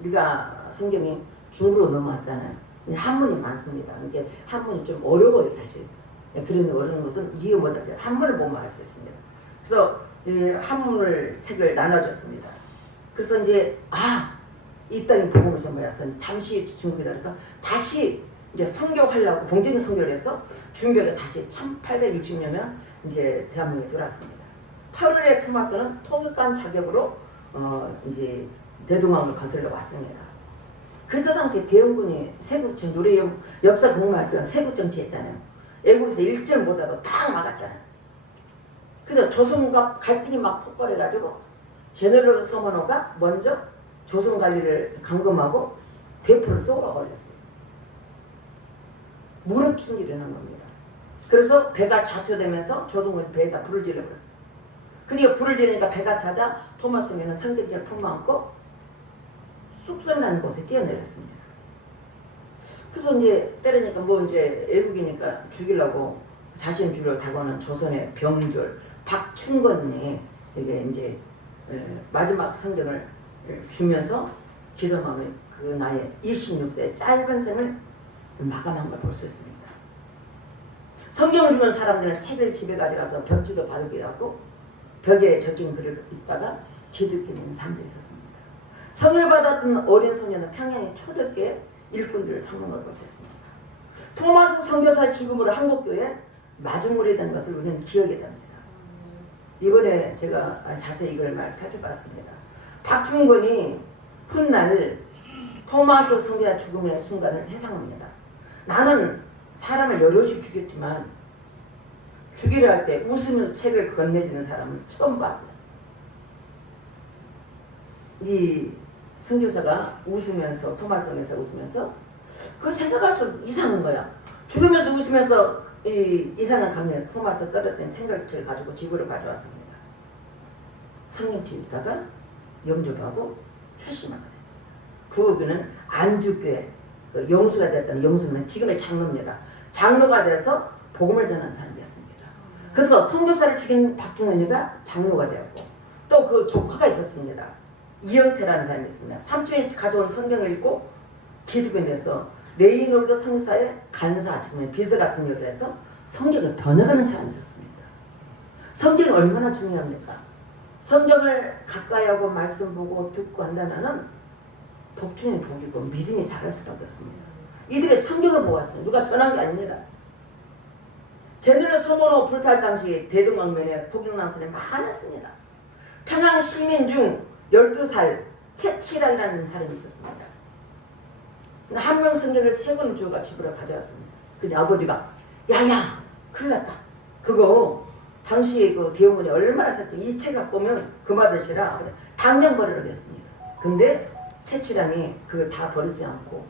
우리가 성경이 중국으로 넘어왔잖아요. 한문이 많습니다. 이게 한문이 좀 어려워요 사실. 그런 어려운 것은 이해 못하죠. 한문을 보면 알 수 있습니다. 그래서 이 한문을 책을 나눠줬습니다. 그래서 이제 이 땅이 복음을 전부해서 잠시 중국에 들어서 다시 이제 선교하려고 봉적인 선교를 해서 중국에 다시 1860년에 이제 대한민국에 들어왔습니다. 8월에 토마스는 통역관 자격으로 이제 대동강을 거슬러 왔습니다. 그때 당시 대원군이 세국정 우리 역사 공부할 때 세국정치 했잖아요. 애국에서 일절 못하고 딱 막았잖아요. 그래서 조선과 갈등이 막 폭발해가지고 제너럴 서머너가 먼저 조선 관리를 감금하고 대포를 쏘아버렸어요. 무력 충돌이 일어난 겁니다. 그래서 배가 자초되면서 조선군이 배에다 불을 질러버렸어요. 그러니까 불을 지르니까 배가 타자 토마스는 성적지를 품어안고 쑥소리나는 곳에 뛰어내렸습니다. 그래서 이제 때리니까 뭐 이제 애국이니까 죽이려고 자신 죽이려고 다가오는 조선의 병졸 박충건이 이게 이제 마지막 성경을 주면서 기도하며 그 나이 26세의 짧은 생을 마감한 걸 볼 수 있습니다. 성경을 주는 사람들은 책을 집에 가져가서 벽지도 바르게 하고 벽에 적힌 글을 읽다가 기독교인 사람들이 있었습니다. 성을 받았던 어린 소녀는 평양의 초대교회 일꾼들을 삼는 걸 볼 수 있습니다. 토마스 선교사의 죽음으로 한국교회 마중물이 된 것을 우리는 기억이 됩니다. 이번에 제가 자세히 이걸 살펴봤습니다. 박충건이 훗날 토마스 선교사 죽음의 순간을 회상합니다. 나는 사람을 여럿이 죽였지만 죽이려 할 때 웃으면서 책을 건네주는 사람을 처음 봤다. 이 선교사가 웃으면서 토마스 선교사 웃으면서 그거 생각할수록 이상한 거야. 죽으면서 웃으면서 이 이상한 감정에 토마스 떨어뜨린 생각을 가지고 집으로 가져왔습니다. 성경책 읽다가 영접하고 회심하게 됩니다. 그는 안주교회 그 영수가 됐다는 영수는 지금의 장로입니다. 장로가 돼서 복음을 전하는 사람이었습니다. 그래서 선교사를 죽인 박중현이가 장로가 되었고 또 그 조카가 있었습니다. 이영태라는 사람이 있습니다. 삼촌이 가져온 성경을 읽고 기독교에 대해서 레이놀드 선교사의 간사, 지금 비서 같은 일을 해서 성경을 번역하는 사람이 있었습니다. 성경이 얼마나 중요합니까? 성경을 가까이 하고 말씀 보고 듣고 한다는 복중의 복이고 믿음이 자랄 수밖에 없습니다. 이들이 성경을 보았어요. 누가 전한 게 아닙니다. 제너럴 서머너 불탈 당시 대동강변에 복음난선이 많았습니다. 평양 시민 중 12살 채치랑이라는 사람이 있었습니다. 한 명 성경을 3권 주어가 집으로 가져왔습니다. 근데 아버지가 야야 큰일 났다. 그거 당시 그 대원군이 얼마나 샀대. 이 책 갖고 오면 그만두시라. 당장 버리라고 했습니다. 근데 채치랑이 그걸 다 버리지 않고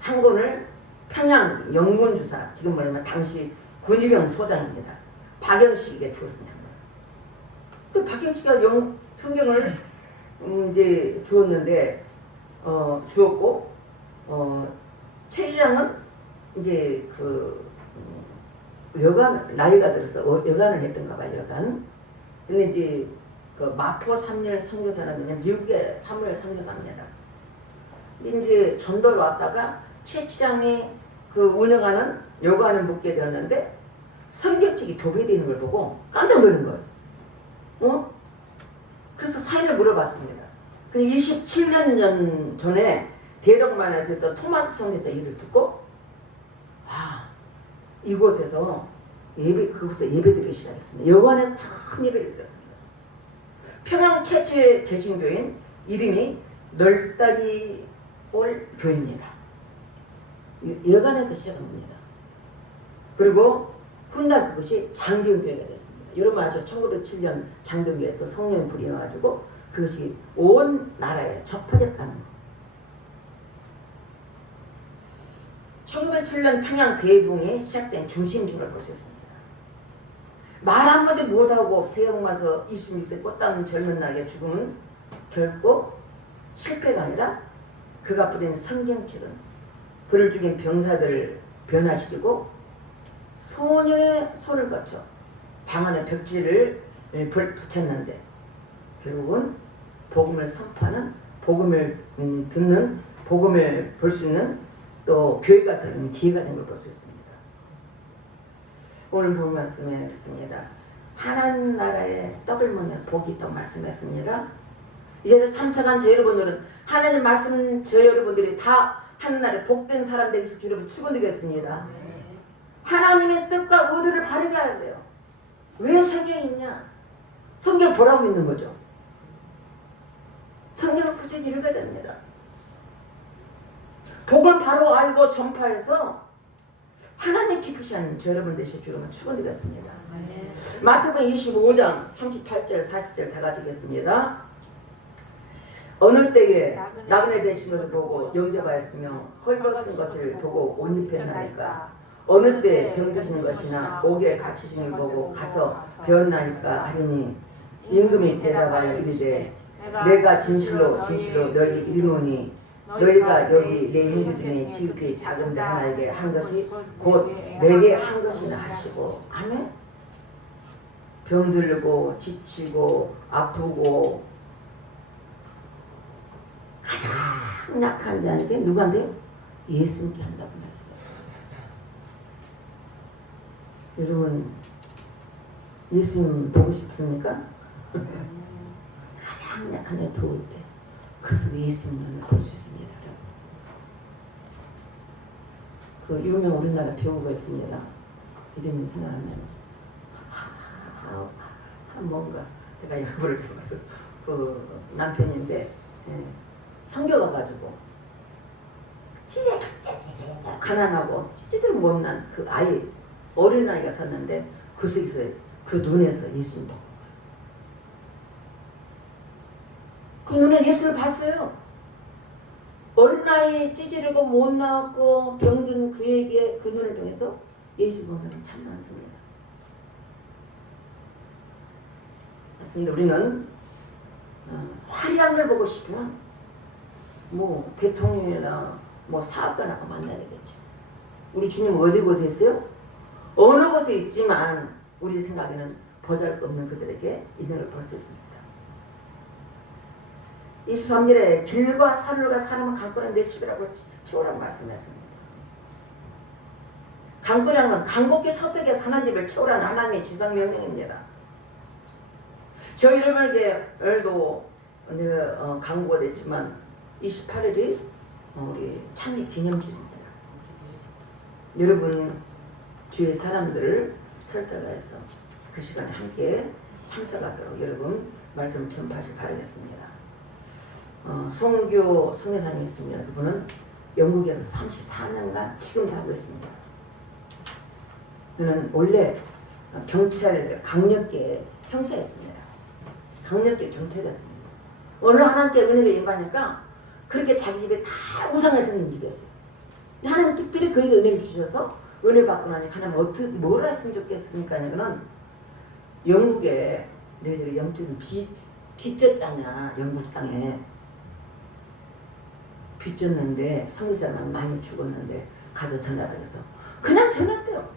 한 권을 평양 영문주사, 지금 뭐냐면 당시 군의병 소장입니다. 박영식에게 주었습니다. 그 박영식이 성경을 이제 주었는데 주었고 채치랑은 이제 그 여관 나이가 들어서 여관을 했던가 봐요. 여관. 근데 이제 그 마포 3일 선교사는 그냥 미국의 3일 선교사입니다. 이제 전도를 왔다가 채치랑이 그 운영하는 여관을 묵게 되었는데 성경책이 도배되어 있는 걸 보고 깜짝 놀란 거예요. 그래서 사인을 물어봤습니다. 그 27년 전에 대덕만에서 했던 토마스 선교사 일을 듣고 이곳에서 그곳에서 예배드리기 시작했습니다. 여관에서 처음 예배를 드렸습니다. 평양 최초의 개신교인 이름이 널다리 올 교회입니다. 여관에서 시작한 겁니다. 그리고 훗날 그것이 장대교회가 됐습니다. 여러분 아죠? 1907년 장대교회에서 성령이 불이 나가지고 그것이 온 나라에 접어졌다는 거. 1907년 평양 대붕이 시작된 중심지를 보셨습니다. 말 한마디 못하고 대형마서 26세 꽃다운 젊은 나이에 죽음은 결코 실패가 아니라 그가 뿌린 성경책은 그를 죽인 병사들을 변화시키고 소년의 손을 거쳐 방 안에 벽지를 붙였는데 결국은 복음을 선포하는, 복음을 듣는, 복음을 볼 수 있는 또 교회 가서 이런 기회가 된 걸 볼 수 있습니다. 오늘 본 말씀에 있습니다. 하나님 나라의 떡을 먹는 복이 있다고 말씀했습니다. 이제는 참석한 저 여러분들은 하나님 말씀 저 여러분들이 다 하나님 나라의 복된 사람 되실 줄 여러분 축원드리겠습니다. 하나님의 뜻과 의도를 바르게 해야 돼요. 왜 성경이 있냐? 성경 보라고 있는 거죠. 성경을 부지런히 읽어야 됩니다. 복을 바로 알고 전파해서 하나님 기쁘시는 저 여러분 되실 줄은 축원드리겠습니다. 마태복음 25장 38절 40절 다 같이 읽겠습니다. 어느 때에 나그네 되신 것을 보고 영접하였으며 헐벗은 것을 보고 옷 입혔나니까 어느 때 병 드시는 것이나 옥에 갇히신 걸 보고 가서 배웠나니까 하리니 임금이 대답하여 이르되 내가 진실로 진실로 너희에게 이르노니 너희가 여기 내 형제 중에 지극히 작은 자 하나에게 한 것이 곧 내게 한 것이나 하시고. 아멘. 병들고 지치고 아프고 가장 약한 자에게 누구한테요? 예수님께 한다고 말씀했어요. 여러분 예수님 보고 싶습니까? 가장 약한 자 도울 때 그 속에 예수님을 볼 수 있습니다. 그 유명 우리나라 배우가 있습니다. 이름이 생각 안 나요. 뭔가 제가 여러분을 닮아서 그 남편인데 성교가 가지고 찌재가 가난하고 찌들 못난 그 아이 어린 아이가 섰는데 그 속에서 그 눈에서 예수님 보고 그 눈에 예수를 봤어요. 어린 나이에 찌질하고 못 나왔고 병든 그에게 그 눈을 통해서 예수 본 사람 참 많습니다. 맞습니다. 우리는 화려한 걸 보고 싶으면 뭐 대통령이나 뭐 사업가나 만나야 되겠죠. 우리 주님 어디 곳에 있어요? 어느 곳에 있지만 우리 생각에는 보잘것없는 그들에게 있는 걸 볼 수 있습니다. 23절에 길과 산을과 사람은 강권한 내 집이라고 채우라고 말씀했습니다. 강권이라는 건 강곡히 서쪽에 사는 집을 채우라는 하나님의 지상명령입니다. 저희 여러분에게도 강구가 됐지만 28일이 우리 창립 기념주입니다. 여러분 주위의 사람들을 설득해서 그 시간에 함께 참석하도록 여러분 말씀을 전파하시기 바라겠습니다. 송교 송회사님이 있습니다. 그분은 영국에서 34년간 지금도 하고 있습니다. 그는 원래 경찰 강력계 형사였습니다. 강력계 경찰이었습니다. 어느 하나님께 은혜가 임하니까 그렇게 자기 집에 다 우상을 생긴 집이었어요. 하나님 특별히 그에게 은혜를 주셔서 은혜 받고 나니까 하나님 어떻게 뭘 했으면 좋겠습니까? 그는 영국에 너희들이 영적인 빚졌잖냐. 영국 땅에 빚졌는데 성교사만 많이 죽었는데 가서 전화를 해서 그냥 전화했대요.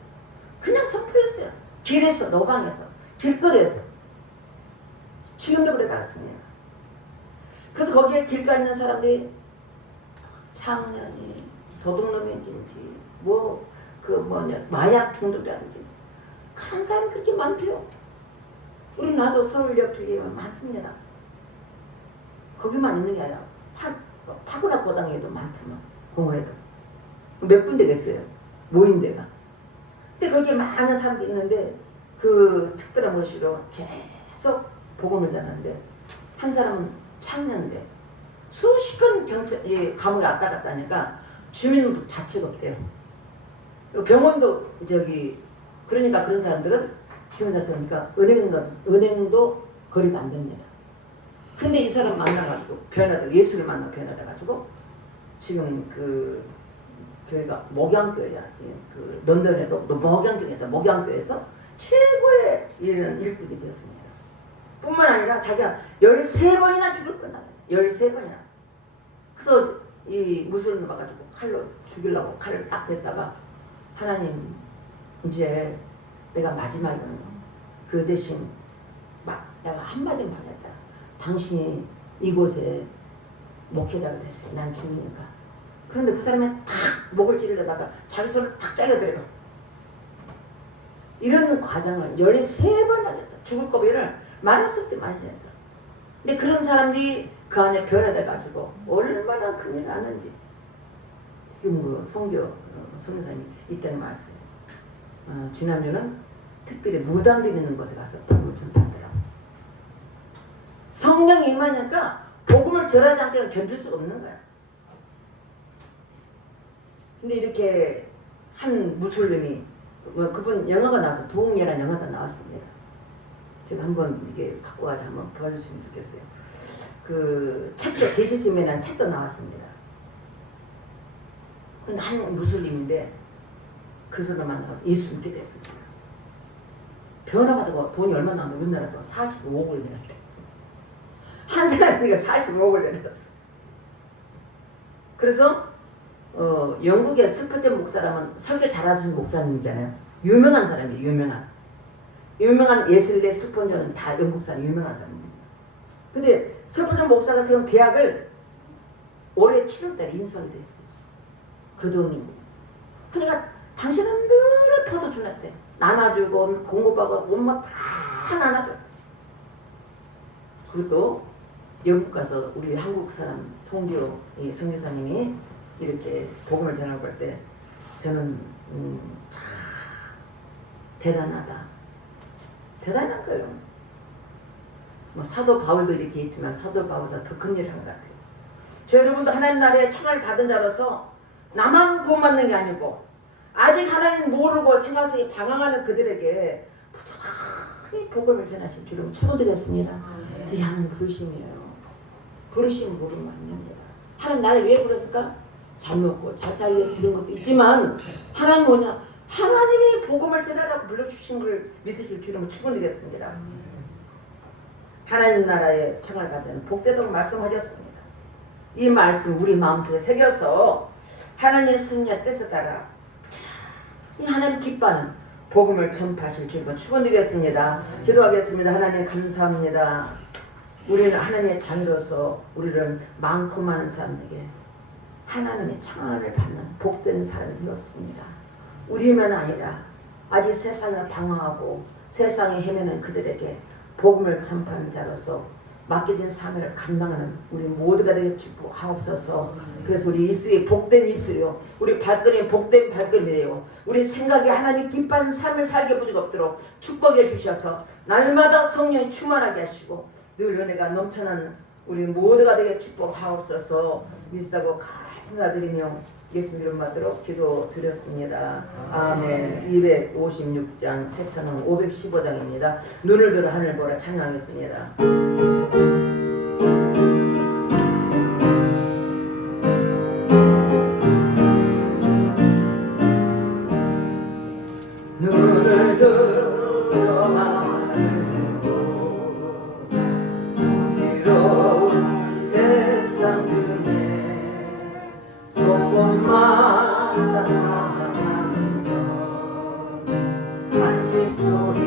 그냥 선포했어요. 길에서 노방에서 길거리에서 지금도 그래 봤습니다. 그래서 거기에 길가에 있는 사람들이 청년이 도둑놈인지 마약 중독자인지 그런 사람 그렇게 많대요. 우리 나도 서울역 주위에 많습니다. 거기만 있는 게 아니라 파구나 고당에도 많더만 공원에도 몇 군데겠어요. 모인 데가. 근데 그렇게 많은 사람들이 있는데 그 특별한 모시로 계속 복음을 전하는데 한 사람은 창년인데 수십 번 감옥에 왔다 갔다 하니까 주민도 자체가 없대요. 병원도 그러니까 그런 사람들은 주민 자체니까 은행도 거리가 안 됩니다. 근데 이 사람 만나가지고 예수를 만나 변화돼가지고 지금 그 교회가 목양교회야. 그 런던에도 목양교회다. 목양교회에서 최고의 일꾼이 되었습니다. 뿐만 아니라 자기가 13번이나 죽을 뻔하네. 13번이나. 그래서 이 무술을 봐가지고 칼로 죽이려고 칼을 딱 댔다가 하나님 이제 내가 마지막이면 그 대신 내가 한마디만 하겠다. 당신이 이곳에 목회자가 됐어요. 난 죽으니까. 그런데 그 사람이 탁 목을 찌르려다가 자기 손을 탁 잘라들어가. 이런 과정을 13번 하셨죠. 죽을 고비를 말할 수 없게 많이 지냈다. 근데 그런 사람들이 그 안에 변화돼가지고 얼마나 큰일을 하는지 지금 그 성교 성교사님이 이 땅에 왔어요. 지난주는 특별히 무당들 있는 곳에 가서 또 전파하더라고. 성령이 임하니까 복음을 전하지 않고는 견딜 수가 없는 거야. 근데 이렇게 한 무슬림이 그분 영화가 나와서 부흥이라는 영화가 나왔습니다. 제가 한번 이렇게 갖고 가서 한번 보여주시면 좋겠어요. 그 책도 제주심이라는 책도 나왔습니다. 근데 한 무슬림인데 그 사람을 만나서 예수 믿게 됐습니다. 변화받고 돈이 얼마 나오면 우리나라도 45억을 내놨대. 한 사람이니까 45억을 내놨어. 그래서 영국의 스퍼튼 목사라면 설교 잘하시는 목사님이잖아요. 유명한 사람이에요. 유명한 예슬레 스폰저는 다 영국 사람 유명한 사람입니다. 근데 스폰저 목사가 세운 대학을 올해 7월달에 인수하게 됐어요. 그 돈이. 그러니까 당신은 늘 퍼서주놨대. 나눠주고 공급하고 온몸 다 나눠줬대. 그것도 영국 가서 우리 한국 사람 송교 성교사님이 이렇게 복음을 전하고 할 때 저는 참 대단하다. 대단한 거예요. 뭐 사도 바울도 이렇게 있지만 사도 바울보다 더 큰 일을 한 것 같아요. 저 여러분도 하나님 나라의 청을 받은 자로서 나만 구원받는 게 아니고 아직 하나님 모르고 생각속에 방황하는 그들에게 부지런히 복음을 전하신 주로 축원드렸습니다. 이 하나님 부르심이에요. 부르심 모르면 안 됩니다. 하나님 나를 왜 불렀을까? 잘 먹고 잘 살기 위해서 부른 것도 있지만 하나님 뭐냐? 하나님이 복음을 전하라고 불러주신 걸 믿으실 주로 축원드렸습니다. 하나님 나라의 청을 받은 복되도록 말씀하셨습니다. 이 말씀 우리 마음속에 새겨서 하나님의 승리의 뜻에 따라 이 하나님 기뻐하는 복음을 전파하실 주로 축원드리겠습니다. 기도하겠습니다. 하나님 감사합니다. 우리는 하나님의 자녀로서 우리를 많고 많은 사람에게 하나님의 청함을 받는 복된 사람이 되었습니다. 우리만 아니라 아직 세상을 방황하고 세상에 헤매는 그들에게 복음을 전파하는 자로서 맡겨진 사명을 감당하는 우리 모두가 되게 축복하옵소서. 그래서 우리 입술이 복된 입술이요, 우리 발걸음이 복된 발걸음이에요. 우리 생각이 하나님 기뻐하는 삶을 살게 부족없도록 축복해 주셔서 날마다 성령이 충만하게 하시고 늘 은혜가 넘쳐나는 우리 모두가 되게 축복하옵소서. 믿사고 감사드리며 예수님 이름 받도록 기도드렸습니다. 아멘. 256장 새 찬송 515장입니다. 눈을 들어 하늘 보라 찬양하겠습니다. 눈을 들어 하늘 보라 어지러운 세상 중에 곳곳마다 사랑하는 것 한식 소리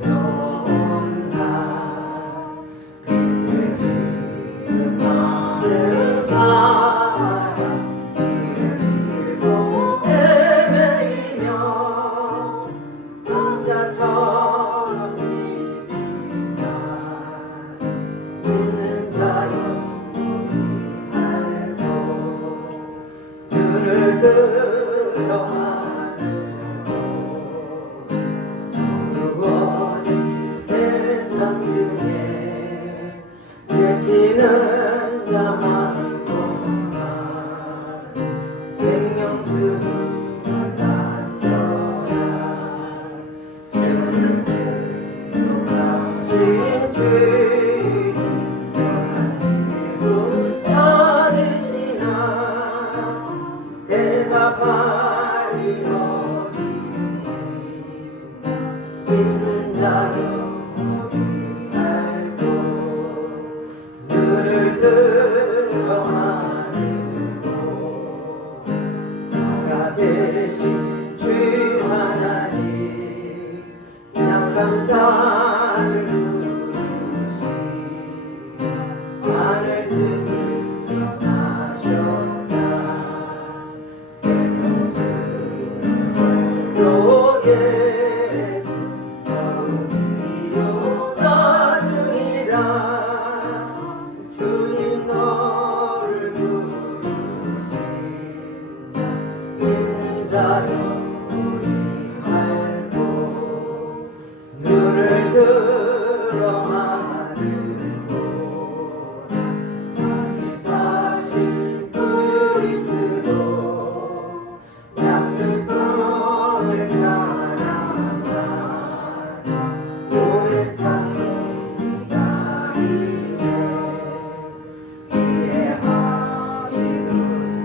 들려온다. 그들은 많은 사람 길을 잃고 헤매이며 강자처럼 믿지만 믿는 자여 눈을 들어 하늘로 무거워진 세상 중에 외치는 자 많구나. 생명수는 만났어라. 주는 수강신 주님 선한 일꾼 찾으시나 대답하리 어디니 믿는 자여 알고 눈을 들어 하늘고 살아계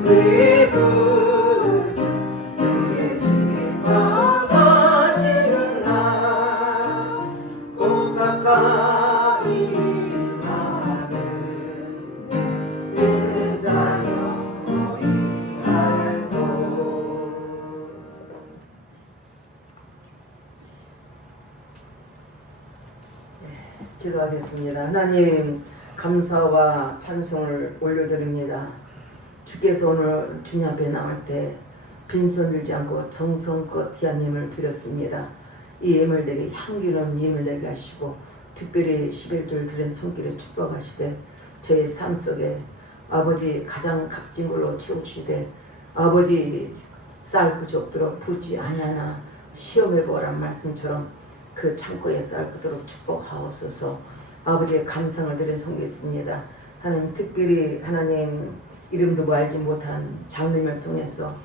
우리 구주 우리의 진방하시는 날 꼭 가까이 가는 믿는 자여 너희 알고. 기도하겠습니다. 하나님 감사와 찬송을 올려드립니다. 주께서 오늘 주님 앞에 나올 때 빈손 들지 않고 정성껏 귀한 예물을 드렸습니다. 이 예물들이 향기로운 예물 되게 하시고 특별히 11조를 드린 손길을 축복하시되 저희 삶 속에 아버지 가장 값진 걸로 채우시되 아버지 쌀 그저 없도록 부지 아니하나 시험해 보라는 말씀처럼 그 창고에 쌀 그도록 축복하옵소서. 아버지의 감상을 드린 손길있습니다. 하나님 특별히 하나님 이름도 알지 못한 장님을 통해서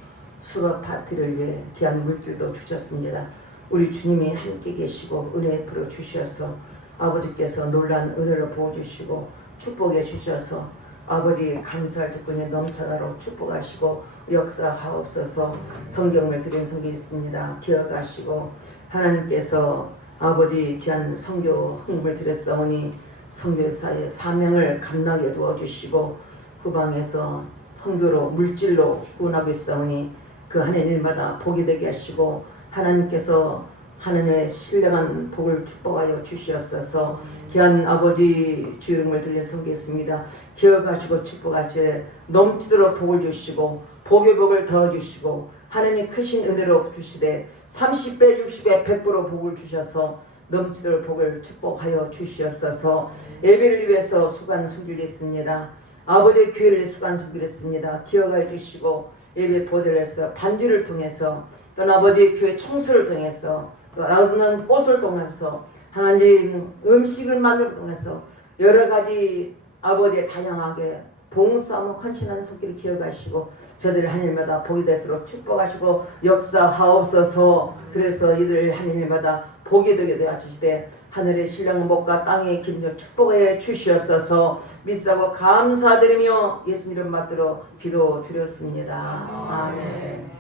수갑 파티를 위해 귀한 물질도 주셨습니다. 우리 주님이 함께 계시고 은혜 풀어 주셔서 아버지께서 놀란 은혜로 부어주시고 축복해 주셔서 아버지 감사할 조건에 넘쳐나도록 축복하시고 역사하옵소서. 성경을 드린 성경이 있습니다. 기억하시고 하나님께서 아버지 귀한 선교 헌금을 드렸사오니 선교사의 사명을 감당해 두어주시고 후방에서 선교로 물질로 구원하고 있사오니 그 하는 일마다 복이 되게 하시고 하나님께서 하나님의 신령한 복을 축복하여 주시옵소서. 귀한 아버지 주 이름을 들려 섬기겠습니다. 기억하시고 축복하시되 넘치도록 복을 주시고 복의 복을 더해주시고 하나님이 크신 은혜로 주시되 30배 60배 100%로 복을 주셔서 넘치도록 복을 축복하여 주시옵소서. 예배를 위해서 수고하는 손길이 있습니다. 아버지의 교회를 수고하는 손길이 있습니다. 기억해 주시고 예배 보좌를 해서 반주를 통해서 또 아버지 교회 청소를 통해서 또 아름다운 꽃을 통해서 하나님 음식을 만들어 통해서 여러 가지 아버지의 다양하게 봉사하고 헌신하는 손길을 기억하시고 저들 한 일마다 복이 될수록 축복하시고 역사하옵소서. 그래서 이들 한 일마다 복이 되게 되어 주시되 하늘의 신령한 복과 땅의 기쁨 축복해 주시옵소서. 믿사고 감사드리며 예수님 이름 받들어 기도 드렸습니다. 아멘.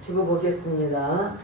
죽어보겠습니다.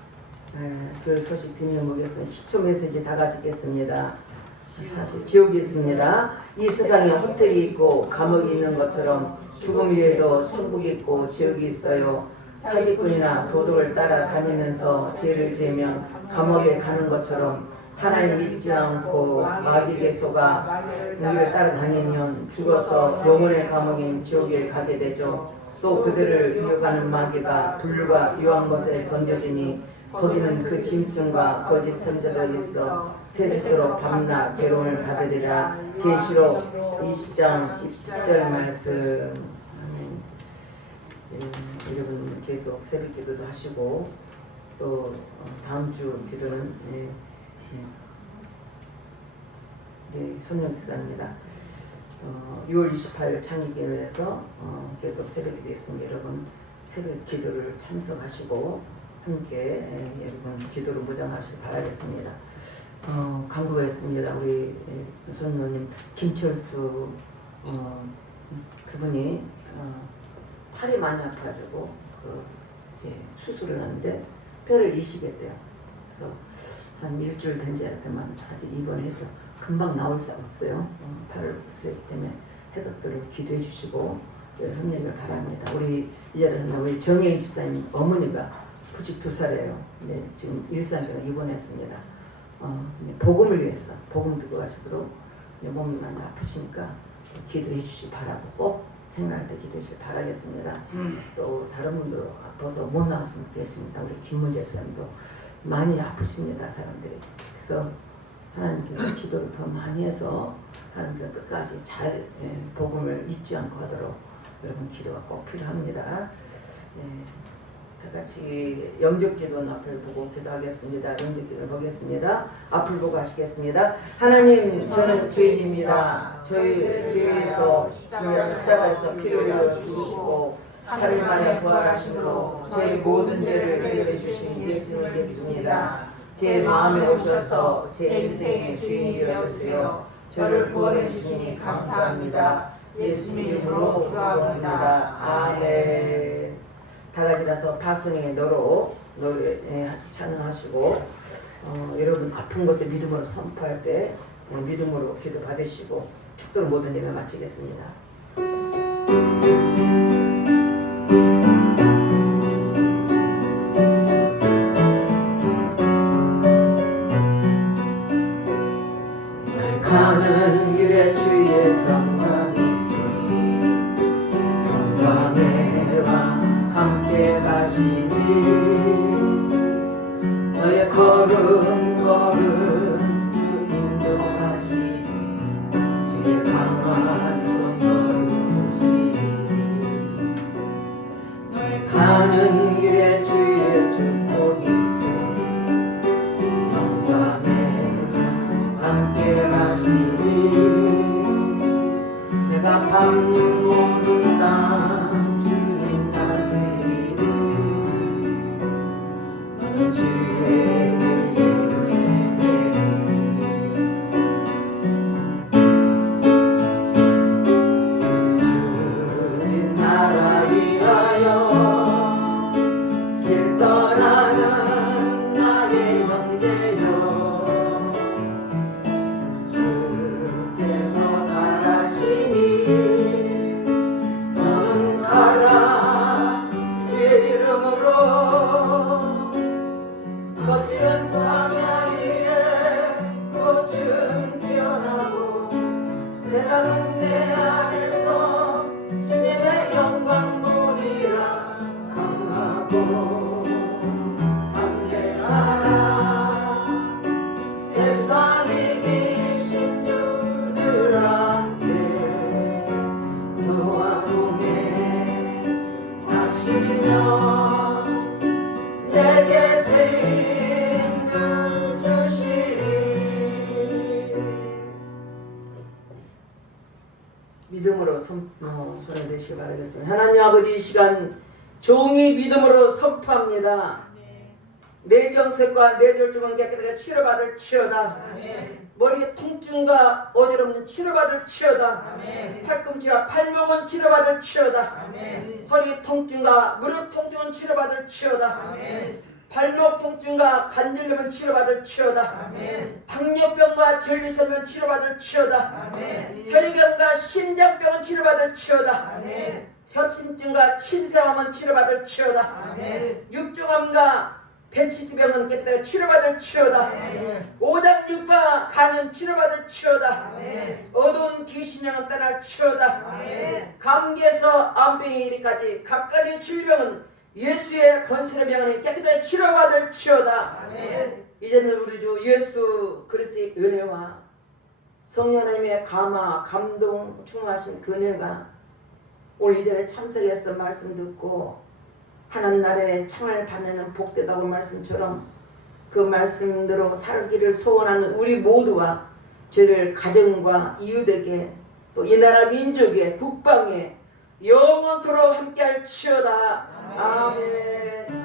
그 소식 들으면 보겠습니다. 10초 메시지 다 가지겠습니다. 사실 지옥이 있습니다. 이 세상에 호텔이 있고 감옥이 있는 것처럼 죽음 위에도 천국이 있고 지옥이 있어요. 사기꾼이나 도덕을 따라 다니면서 죄를 지으면 감옥에 가는 것처럼 하나님 믿지 않고 마귀의 소가 우리를 따라다니면 죽어서 영혼의 감옥인 지옥에 가게 되죠. 또 그들을 유혹하는 마귀가 불과 유한 것에 던져지니 거기는 그 짐승과 거짓 선자들이 있어 세세토록 밤낮 괴로움을 받으리라. 계시록 20장 10절 말씀. 아멘. 여러분 계속 새벽 기도도 하시고 또 다음 주 기도는 손녀수사입니다. 6월 28일 창립기도에서 계속 새벽 기도 있습니다. 여러분 새벽 기도를 참석하시고 함께 여러분 기도를 무장하시길 바라겠습니다. 광고가 있습니다. 우리 손녀님 김철수 그분이 팔이 많이 아파가지고 이제 수술을 하는데 뼈를 이식했대요. 그래서 한 일주일 된지 알았더만 아직 입원해서 금방 나올 수 없어요. 팔을 수술했기 때문에 해독들을 기도해 주시고 협력을 바랍니다. 우리 이제는 우리 정혜인 집사님 어머니가 92살이에요. 근데 지금 일산병원에 입원했습니다. 복음을 위해서 복음 듣고 가시도록 몸이 많이 아프시니까 기도해 주시기 바라고 꼭 생각할 때 기도해 주시기 바라겠습니다. 또 다른 분도 아파서 못 나왔으면 좋겠습니다. 우리 김문재 사람도 많이 아프십니다. 사람들이. 그래서 하나님께서 기도를 더 많이 해서 하나님께서 끝까지 잘 복음을 잊지 않고 하도록 여러분 기도가 꼭 필요합니다. 다 같이 영접기도 앞을 보고 기도하겠습니다. 영접기도를 보겠습니다. 앞을 보고 하시겠습니다. 하나님, 저는 죄인입니다. 저희 죄에서 십자가에서 피를 흘려 죽으시고 3일 만에 부활하심으로 저희 모든 죄를 해결해 주신 예수님을 믿습니다. 제 마음에 오셔서 제 인생의 주인이 되어주세요. 저를 구원해 주시니 감사합니다. 예수님 이름으로 기도합니다. 아멘. 다 같이 일어나서 파송의 너로 노래 찬양하시고 여러분 아픈 것을 믿음으로 선포할 때 믿음으로 기도 받으시고 축도를 모든 예배 마치겠습니다. 가는 길에 주의 평강이 있으니 평강의 밤 함께 가시니 너의 걸음 주 인도하시니 주의 강한 손 너를 드시니 가는 길에 주의 축복이 있으니 영광의 함께 가시니 내가 밟는 모든 땅 주님 다스리니 너는 주의 주님 나라 위하여 길 떠나는 나의 형제여 주께서 가라시니 너는 가라 주의 이름으로 거칠은 광야 위에 꽃은 피어나고 세상은 내 안에서 주님의 영광 보리라 강하고 담대하라 세상에 계신 주들 함께 너와 동행하시며 내게 새 힘을 주시리. 믿음으로 손을 대시기 바라겠습니다. 하나님 아버지 이 시간 종이 믿음으로 선포합니다. 뇌경색과 뇌졸중은 깨끗하게 치료받을 치료다. 머리 통증과 어지럼은 치료받을 치료다. 팔꿈치와 팔목은 치료받을 치료다. 허리 통증과 무릎 통증은 치료받을 치료다. 발목 통증과 관절염은 치료받을 치료다. 당뇨병과 전리선은 치료받을 치료다. 혈액염과 심장병은 치료받을 치료다. 혈침증과 침샘암은 치료받을 치료다. 육종암과 벤치티병은 깨끗하게 치료받을 치료다. 오장육파 간은 치료받을 치료다. 어두운 귀신령은 떠날 치료다. 감기에서 암병에 이르기까지 각가지 질병은 예수의 권세의 명하니 깨끗하게 치료받을 치료다. 이제는 우리 주 예수 그리스도의 은혜와 성령 하나님의 감화 감동 충만하신 그 은혜가 오늘 이 자리에 참석해서 말씀 듣고 하나님 나라의 창을 받는 복되다고 말씀처럼 그 말씀대로 살기를 소원하는 우리 모두와 저희들 가정과 이웃에게 또 이 나라 민족의 국방에 영원토록 함께할 치여다. 아멘.